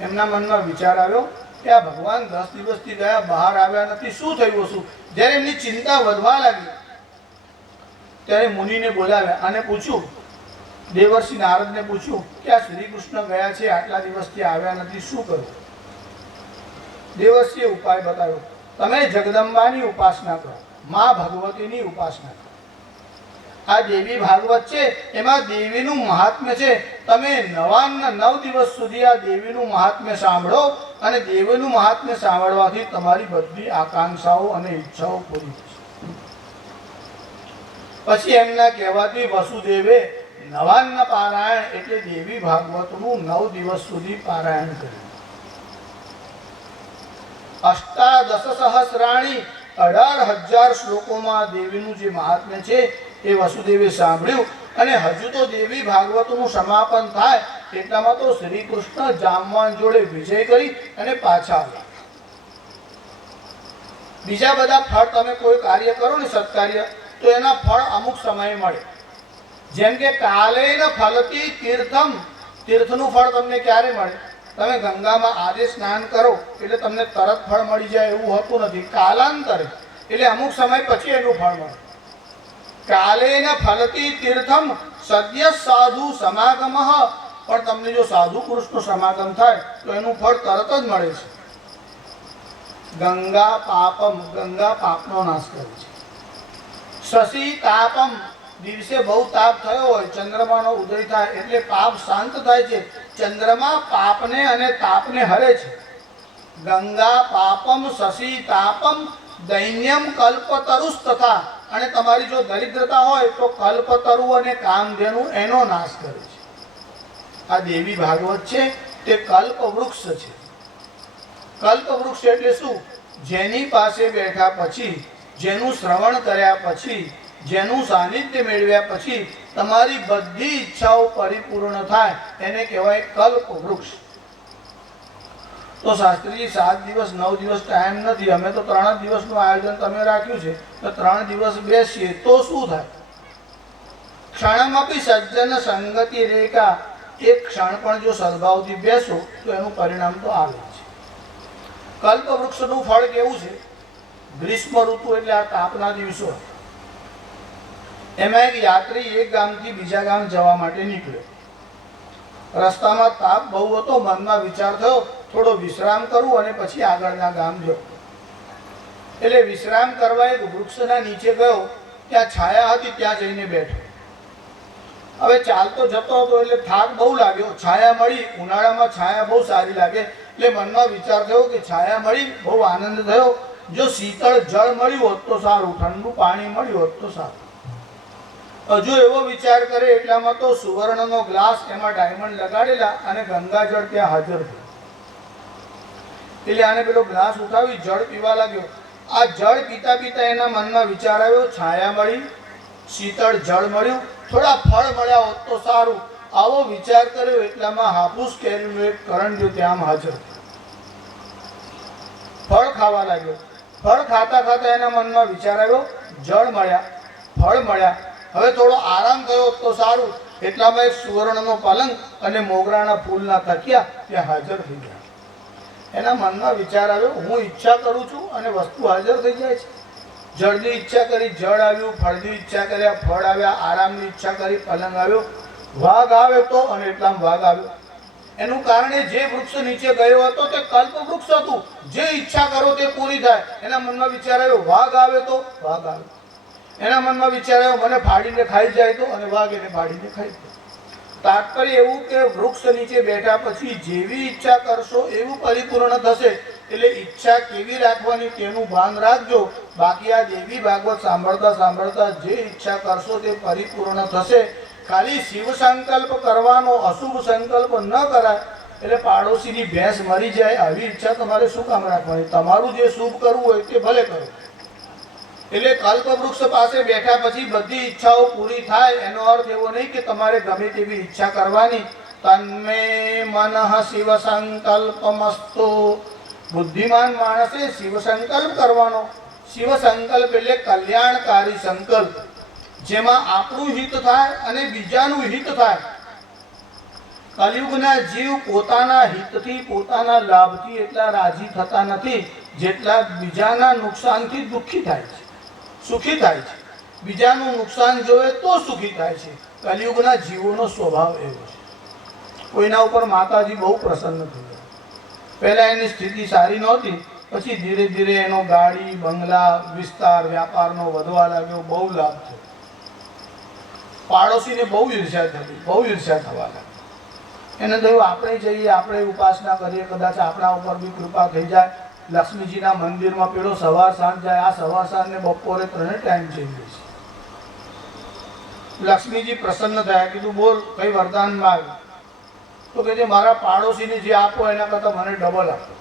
એમના મનમાં વિચાર આવ્યો કે આ ભગવાન 10 દિવસથી ગયા, બહાર આવ્યા નથી, શું થયું હશે? જ્યારે એમની ચિંતા વધવા લાગી ત્યારે મુનિને બોલાવ્યા અને પૂછ્યું દેવર્ષિ નારદને પૂછ્યું કે આ શ્રી કૃષ્ણ ગયા છે, આટલા દિવસથી આવ્યા નથી, શું કરું? દેવર્ષિએ ઉપાય બતાવ્યો, તમે જગદંબાની ઉપાસના કરો, મા ભગવતીની ઉપાસના કરો. આ દેવી ભાગવત છે, એમાં દેવીનું મહાત્મ્ય છે. તમે 9 દિવસ સુધી આ દેવીનું મહાત્મ્ય સાંભળો, અને દેવીનું મહાત્મ્ય સાંભળવાથી તમારી બધી આકાંક્ષાઓ અને ઈચ્છાઓ પૂરી થશે. પછી એમના કહેવાથી વસુદેવે નવાન્ન પારાયણ એટલે દેવી ભાગવતનું 9 દિવસ સુધી પારાયણ કર્યું. અષ્ટાદશ સહસ્રાણી 18,000 શ્લોકોમાં દેવીનું જે મહાત્મ્ય છે એ વસુદેવે સાંભળ્યું. અને હજુ તો દેવી ભાગવતનું સમાપન થાય એટલામાં તો શ્રી કૃષ્ણ જામવાન જોડે વિજય કરી અને પાછા આવ્યા. બીજા બધા ફળ તમે કોઈ કાર્ય કરો ને સત્કાર્ય, તો એના ફળ અમુક સમયે મળે. જેમ કે કાલેન ફલતી તીર્થમ, તીર્થનું ફળ તમને ક્યારે મળે? તમે ગંગામાં આજે સ્નાન કરો એટલે તમને તરત ફળ મળી જાય એવું હોતું નથી. કાલાંતરે એટલે અમુક સમય પછી એનું ફળ મળે. કાલેન ફલતી તીર્થમ સદ્ય સાધુ સમાગમ, પણ તમને જો સાધુ પુરુષનો સમાગમ થાય તો એનું ફળ તરત જ મળે છે. ગંગા પાપમ, ગંગા પાપનો નાશ કરે છે. શશી તાપમ, દિવસે બહુ તાપ થયો હોય, ચંદ્રમાનો ઉદય થાય એટલે પાપ શાંત થાય છે. ચંદ્રમા પાપને અને તાપને હરે છે. ગંગા પાપમ શશી તાપમ દૈન્યમ કલ્પતરુસ તથા, અને તમારી જો દરિદ્રતા હોય તો કલ્પતરુ અને કામધેનુ એનો નાશ કરે છે. આ દેવી ભાગવત છે તે કલ્પ વૃક્ષ છે. કલ્પ વૃક્ષ એટલે શું? જેની પાસે બેઠા પછી, જેનું શ્રવણ કર્યા પછી, જેનું સાનિધ્ય મેળવ્યા પછી તમારી બધી ઈચ્છાઓ પરિપૂર્ણ થાય એને કહેવાય કલ્પ વૃક્ષ. તો શાસ્ત્રીજી 7 દિવસ 9 દિવસ ટાઈમ નથી, અમે તો 3 દિવસનું આયોજન તમે રાખ્યું છે, તો 3 દિવસ બેસીએ તો શું થાય? ક્ષણમપી સજ્જન સંગતિ રેખા, એક ક્ષણ પણ જો સદભાવથી બેસો તો એનું પરિણામ તો આવે છે. કલ્પ વૃક્ષનું ફળ કેવું છે? ગ્રીષ્મ ઋતુ એટલે આ તાપના દિવસો, એમાં એક યાત્રી એક ગામથી બીજા ગામ જવા માટે નીકળ્યો. રસ્તામાં તાપ બહુ હતો, મનમાં વિચાર થયો થોડો વિશ્રામ કરું અને પછી આગળના ગામ જઉં. એટલે વિશ્રામ કરવા એક વૃક્ષના નીચે ગયો. ત્યાં છાયા હતી, ત્યાં જઈને બેઠો. હવે ચાલતો જતો હતો એટલે થાક બહુ લાગ્યો. છાયા મળી, ઉનાળામાં છાયા બહુ સારી લાગે, એટલે મનમાં વિચાર થયો કે છાયા મળી, બહુ આનંદ થયો. જો શીતળ જળ મળ્યું હોત તો સારું, ઠંડુ પાણી મળ્યું હોત તો સારું. હજુ એવો વિચાર કરે એટલામાં તો સુવર્ણનો ગ્લાસ, એમાં ડાયમંડ લગાડેલા અને ગંગાજળ ત્યાં હાજર થયું. એટલે આને પેલો ગ્લાસ ઉઠાવી જળ પીવા લાગ્યો. આ જળ પીતા પીતા એના મનમાં વિચાર આવ્યો, છાયા મળી, શીતળ જળ મળ્યું, થોડા ફળ મળ્યા હોત તો સારું. આવો વિચાર કર્યો એટલામાં હાફૂસ કેરીનું એક કરંડિયો ત્યાં હાજર. ફળ ખાવા લાગ્યો. ફળ ખાતા ખાતા એના મનમાં વિચાર આવ્યો, જળ મળ્યા, ફળ મળ્યા, હવે થોડો આરામ થયો તો સારું. એટલામાં એક સુવર્ણનો પલંગ અને મોગરાના ફૂલના તકિયા ત્યાં હાજર થઈ ગયા. એના મનમાં વિચાર આવ્યો, હું ઈચ્છા કરું છું અને વસ્તુ હાજર થઈ જાય છે. જળની ઈચ્છા કરી, જળ આવ્યું. ફળની ઈચ્છા કર્યા, ફળ આવ્યા. આરામની ઈચ્છા કરી, પલંગ આવ્યો. વાઘ આવ્યો તો, અને એટલામાં વાઘ આવ્યો. એનું કારણે જે વૃક્ષ નીચે ગયો હતો તે કલ્પ વૃક્ષ હતું. જે ઈચ્છા કરો તે પૂરી થાય. એના મનમાં વિચાર આવ્યો, વાઘ આવે તો, વાઘ આવે. એના મનમાં વિચાર આવ્યો, મને ફાડીને ખાઈ જાય તો, અને વાઘ એને ફાડીને ખાઈ જાય. તાત્પર્ય એવું કે વૃક્ષ નીચે બેઠા પછી જેવી ઈચ્છા કરશો એવું પરિપૂર્ણ થશે. એટલે ઈચ્છા કેવી રાખવાની તેનું ભાન રાખજો. બાકી આ દેવી ભાગવત સાંભળતા સાંભળતા જે ઈચ્છા કરશો તે પરિપૂર્ણ થશે. ખાલી શિવ સંકલ્પ કરવાનો, અશુભ સંકલ્પ ન કરાય. એટલે પાડોશીની ભેંસ મરી જાય આવી ઈચ્છા તમારે શું કામ રાખવાની? તમારું જે શુભ કરવું હોય તે ભલે કરો. એટલે કલ્પ વૃક્ષ પાસે બેઠા પછી બધી ઈચ્છાઓ પૂરી થાય. એનો અર્થ એવો નહીં કે તમારે ગમે તેવી ઈચ્છા કરવાની. તન્મે મનઃ શિવ સંકલ્પમસ્તુ, બુદ્ધિમાન માણસે શિવ સંકલ્પ કરવાનો. શિવ સંકલ્પ એટલે કલ્યાણકારી સંકલ્પ, જેમાં આપણું હિત થાય અને બીજાનું હિત થાય. કલયુગના જીવ પોતાના હિતથી, પોતાના લાભથી એટલા રાજી થતા નથી જેટલા બીજાના નુકસાનથી દુઃખી થાય છે, સુખી થાય છે. બીજાનું નુકસાન જોવે તો સુખી થાય છે. કલિયુગના જીવોનો સ્વભાવ એવો છે. કોઈના ઉપર માતાજી બહુ પ્રસન્ન થઈ જાય. પહેલાં એની સ્થિતિ સારી નહોતી, પછી ધીરે ધીરે એનો ગાડી બંગલા વિસ્તાર વ્યાપારનો વધવા લાગ્યો, બહુ લાભ થયો. પાડોશીને બહુ ઈર્ષ્યા થતી, બહુ ઈર્ષ્યા થવા લાગી. એને થયું આપણે જઈએ, આપણે ઉપાસના કરીએ, કદાચ આપણા ઉપર બી કૃપા થઈ જાય. લક્ષ્મીજીના મંદિરમાં પેલો સવાર સાંજ જાય, આ સવાર સાંજ ને બપોરે 3 ટાઈમ જઈ છે. લક્ષ્મીજી પ્રસન્ન થયા, કીધું બોલ કઈ વરદાન માંગ. તો કે જે મારા પાડોશીને જે આપો એના કરતાં મને ડબલ આપો.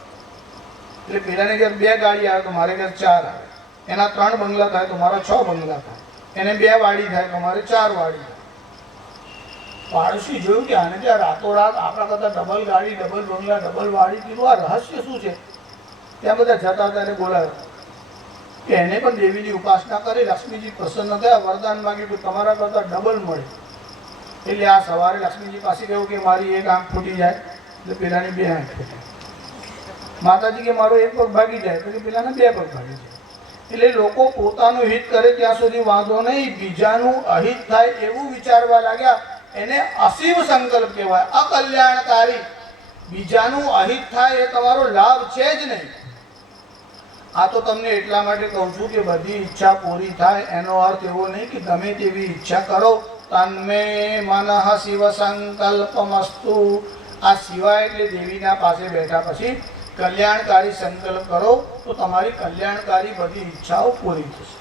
એટલે પેલાને ઘેર 2 ગાડી આવે તો મારે ઘેર 4 આવે, એના 3 બંગલા થાય તો મારા 6 બંગલા થાય, એને 2 વાડી થાય તો મારે 4 વાડી થાય. પાડોશી જોયું કે આને ત્યાં રાતોરાત આપણા કરતાં ડબલ ગાડી, ડબલ બંગલા, ડબલ વાડી, કીધું આ રહસ્ય શું છે? ત્યાં બધા જતા હતા એને બોલાવ્યા કે એને પણ દેવીની ઉપાસના કરી, લક્ષ્મીજી પ્રસન્ન થયા, વરદાન માંગ્યું કે તમારા કરતાં ડબલ મળે. એટલે આ સવારે લક્ષ્મીજી પાસે કહ્યું કે મારી 1 આંખ ફૂટી જાય, એટલે પેલાની 2 આંખ ફૂટી. માતાજી કે મારો 1 પગ ભાગી જાય, તો કે પેલાના 2 પગ ભાગી જાય. એટલે લોકો પોતાનું હિત કરે ત્યાં સુધી વાંધો નહીં, બીજાનું અહિત થાય એવું વિચારવા લાગ્યા. એને અશિવ સંકલ્પ કહેવાય, અકલ્યાણકારી. બીજાનું અહિત થાય એ તમારો લાભ છે જ નહીં. આ તો તમને એટલા માટે કહું છું કે બધી ઈચ્છા પૂરી થાય એનો અર્થ એવો નહીં કે ગમે તેવી ઈચ્છા કરો. તન્મે મનઃ શિવ સંકલ્પમસ્તુ. આ સિવાય એટલે દેવીના પાસે બેઠા પછી કલ્યાણકારી સંકલ્પ કરો તો તમારી કલ્યાણકારી બધી ઈચ્છાઓ પૂરી થશે.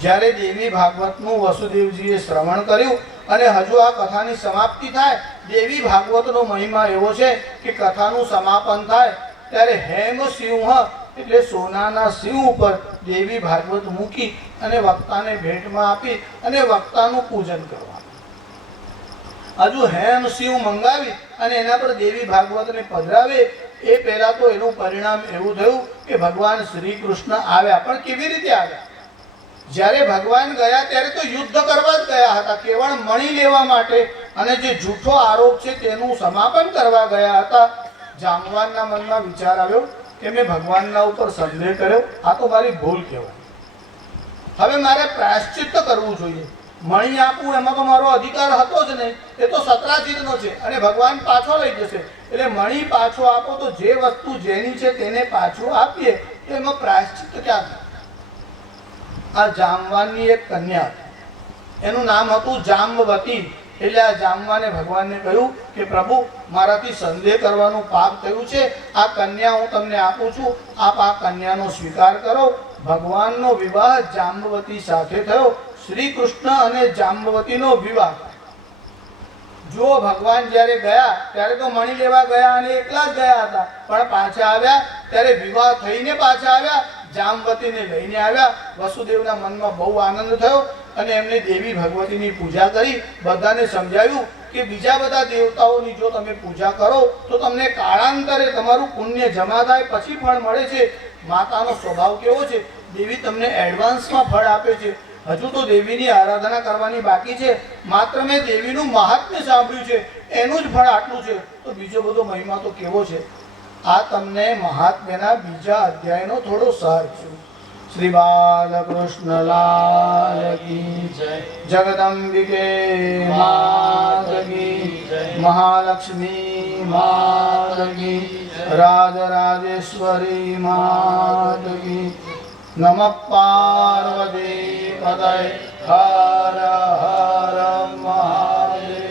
જ્યારે દેવી ભાગવતનું વસુદેવજીએ શ્રવણ કર્યું અને હજુ આ કથાની સમાપ્તિ થાય, દેવી ભાગવતનો મહિમા એવો છે કે કથાનું સમાપન થાય ત્યારે હેમ સિંહ એટલે સોનાના સિંહ ઉપર દેવી ભાગવત મૂકી અને વક્તાને ભેટમાં આપી અને વક્તાનું પૂજન કરવાનું. હજુ હેમ સિંહ મંગાવી અને એના પર દેવી ભાગવતને પધરાવે એ પહેલાં તો એનું પરિણામ એવું થયું કે ભગવાન શ્રી કૃષ્ણ આવ્યા. પણ કેવી રીતે આવ્યા? જ્યારે ભગવાન ગયા ત્યારે તો યુદ્ધ કરવા જ ગયા હતા, કેવળ મણી લેવા માટે અને જે જૂઠો આરોપ છે તેનું સમાપન કરવા ગયા હતા. જામવાનના મનમાં વિચાર આવ્યો કે મેં ભગવાનના ઉપર સંદેહ કર્યો, આ તો મારી ભૂલ કહેવાય. હવે મારે પ્રાયશ્ચિત્ત કરવું જોઈએ. મણી આપવું એમાં તો મારો અધિકાર હતો જ નહીં, એ તો સત્રાજીતનો છે અને ભગવાન પાછો લઈ જશે. એટલે મણી પાછો આપો તો જે વસ્તુ જેની છે તેને પાછું આપીએ, એમાં પ્રાયશ્ચિત્ત ક્યાં થાય? આ જામવાનની એક કન્યા, એનું નામ હતું જાંબવતી. એટલે આ જામવાને ભગવાનને કહ્યું કે પ્રભુ મારાથી સંદેહ કરવાનું પાપ થયું છે, આ કન્યા હું તમને આપું છું, આપ આ કન્યાનો સ્વીકાર કરો. ભગવાનનો વિવાહ જાંબવતી સાથે થયો. શ્રી કૃષ્ણ અને જાંબવતીનો વિવાહ. જો ભગવાન જ્યારે ગયા ત્યારે તો મણી લેવા ગયા અને એકલા જ ગયા હતા, પણ પાછા આવ્યા ત્યારે વિવાહ થઈને પાછા આવ્યા, જાંબવતીને લઈને આવ્યા. વસુદેવના મનમાં બહુ આનંદ થયો અને એમને દેવી ભગવતીની પૂજા કરી. બધાને સમજાવ્યું કે બીજા બધા દેવતાઓની જો તમે પૂજા કરો તો તમને કાળાંતરે તમારું પુણ્ય જમા થાય, પછી ફળ મળે છે. માતાનો સ્વભાવ કેવો છે? દેવી તમને એડવાન્સમાં ફળ આપે છે. હજુ તો દેવીની આરાધના કરવાની બાકી છે. માત્ર મેં દેવીનું મહાત્મ્ય સાંભળ્યું છે, એનું જ ફળ આટલું છે, તો બીજો બધો મહિમા તો કેવો છે? આ તમને મહાત્મ્યના બીજા અધ્યાયનો થોડો સાર છે. શ્રી બાલકૃષ્ણ લાલ કી જય. જગદંબિકે માત કી જય. મહાલક્ષ્મી માત કી જય. રાજરાજેશ્વરી માત કી. નમઃ પાર્વતી પતય. હર હર મહાદેવ.